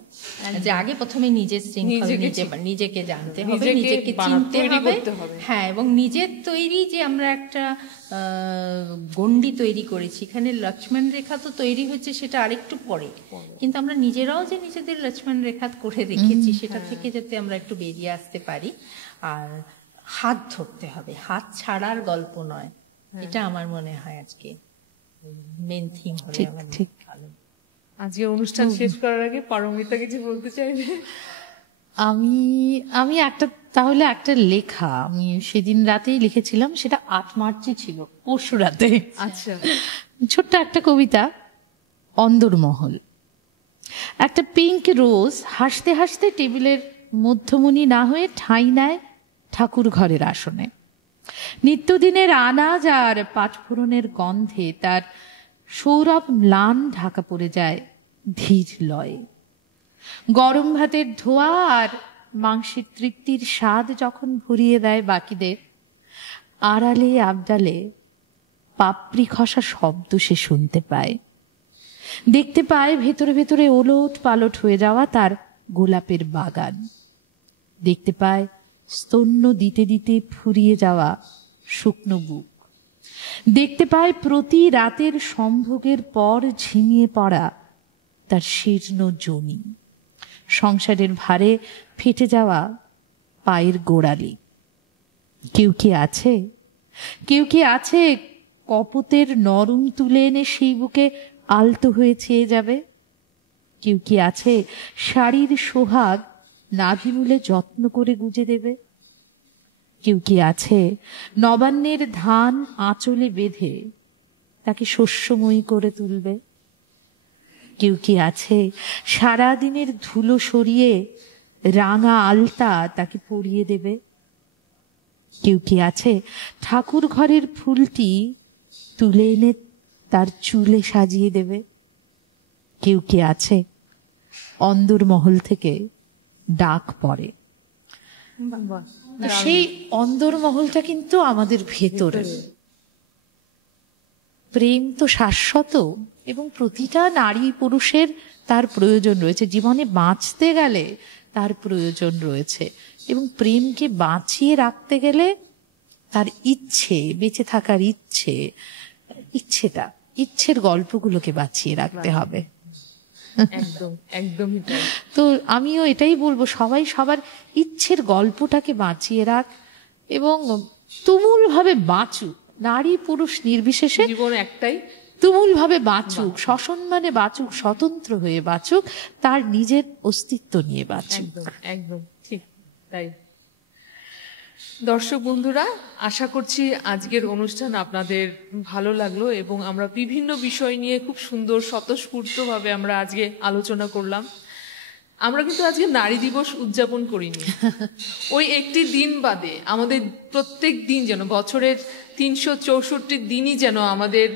যে আগে প্রথমে নিজের শৃঙ্খল, নিজেকে জানতে হবে, নিজেকে চিনতে হবে। হ্যাঁ, এবং নিজের তৈরি যে আমরা একটা গণ্ডি তৈরি করেছি, এখানে লক্ষ্মণ রেখা তো তৈরি হচ্ছে সেটা আরেকটু পরে, কিন্তু আমরা নিজেরাও যে নিজেদের লক্ষ্মণ রেখা করে রেখেছি সেটা থেকে যাতে আমরা একটু বেরিয়ে আসতে পারি। আর হাত ধরতে হবে, হাত ছাড়ার গল্প নয়, এটা আমার মনে হয় আজকে মেন থিম হলে ঠিক। ভালো। আজকে অনুষ্ঠান শেষ করার আগে পারমিতা কিছু বলতে চাইবে? আমি তাহলে একটা লেখা আমি সেদিন রাতেই লিখেছিলাম, সেটা 8 মার্চে ছিল, পরশু রাতে। আচ্ছা, ছোট্ট একটা কবিতা, অন্দরমহল। একটা পিঙ্ক রোজ হাসতে হাসতে টেবিলের মধ্যমণি না হয়ে ঠাঁই নেয় ঠাকুর ঘরের আসনে। নিত্যদিনের আনাজ আর পাটফোড়নের গন্ধে তার সৌরভ ম্লান ঢাকা পড়ে যায় ধীর লয়ে। গরম ভাতের ধোয়া আর মাংসের তৃপ্তির স্বাদ যখন ভরিয়ে দেয় বাকিদের, আড়ালে আবডালে পাপড়ি খসা শব্দ সে শুনতে পায়, দেখতে পায় ভেতরে ভেতরে ওলট পালট হয়ে যাওয়া তার গোলাপের বাগান, দেখতে পায় স্তন্য দিতে দিতে ফুরিয়ে যাওয়া শুকনো বুক, দেখতে পায় প্রতি রাতের সম্ভোগের পর ঝিমিয়ে পড়া তার শীর্ণ জমি, সংসারের ভারে ফেটে যাওয়া পায়ের গোড়ালি। কেউ কি আছে, কেউ কি আছে কপতের নরম তুলে এনে সেই বুকে আলতো হয়ে ছেয়ে যাবে? কেউ কি আছে শাড়ির সোহাগ নাভিমূলে যত্ন করে গুজে দেবে? কেউ কি আছে নবান্নের ধান আঁচলে বেঁধে তাকে শস্যময়ী করে তুলবে? কেউ কি আছে সারাদিনের ধুলো সরিয়ে রাঙা আলতা তাকে পরিয়ে দেবে? কেউ কি আছে ঠাকুর ঘরের ফুলটি তুলে এনে তার চুলে সাজিয়ে দেবে? কেউ কি আছে অন্দরমহল থেকে ডাক পড়ে? সেই অন্দরমহলটা কিন্তু আমাদের ভেতরে। প্রেম তো শাশ্বত, এবং প্রতিটা নারী পুরুষের তার প্রয়োজন রয়েছে, জীবনে বাঁচতে গেলে তার প্রয়োজন রয়েছে, এবং প্রেমকে বাঁচিয়ে রাখতে গেলে তার ইচ্ছে, বেঁচে থাকার ইচ্ছের গল্পগুলোকে বাঁচিয়ে রাখতে হবে। একদম, একদমই তাই। তো আমিও এটাই বলবো, সবাই সবার ইচ্ছের গল্পটাকে বাঁচিয়ে রাখ, এবং তুমুল ভাবে বাঁচুক, নারী পুরুষ নির্বিশেষে জীবন একটাই, তুমুল ভাবে বাঁচুক, সসম্মানে বাঁচুক, স্বতন্ত্র হয়ে বাঁচুক, তার নিজের অস্তিত্ব নিয়ে বাঁচুক। একদম একদম ঠিক তাই। দর্শক বন্ধুরা, আশা করছি আজকের অনুষ্ঠান আপনাদের ভালো লাগলো এবং আমরা বিভিন্ন বিষয় নিয়ে খুব সুন্দর স্বতঃস্ফূর্তভাবে আমরা আজকে আলোচনা করলাম। আমরা কিন্তু আজকে নারী দিবস উদযাপন করিনি, ওই একটি দিন বাদে আমাদের প্রত্যেক দিন যেন বছরের 364 দিনই যেন আমাদের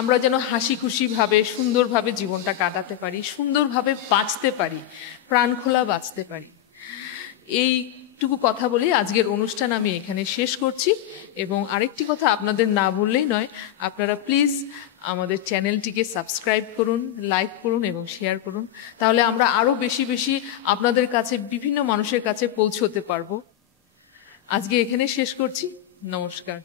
আমরা যেন হাসি খুশি ভাবে সুন্দরভাবে জীবনটা কাটাতে পারি, সুন্দরভাবে বাঁচতে পারি, প্রাণ খোলা বাঁচতে পারি। এইটুকু কথা বলেই আজকের অনুষ্ঠান আমি এখানে শেষ করছি। এবং আরেকটি কথা আপনাদের না বললেই নয়, আপনারা প্লিজ আমাদের চ্যানেলটিকে সাবস্ক্রাইব করুন, লাইক করুন এবং শেয়ার করুন, তাহলে আমরা আরো বেশি বেশি আপনাদের কাছে, বিভিন্ন মানুষের কাছে পৌঁছতে পারবো। আজকে এখানে শেষ করছি। নমস্কার।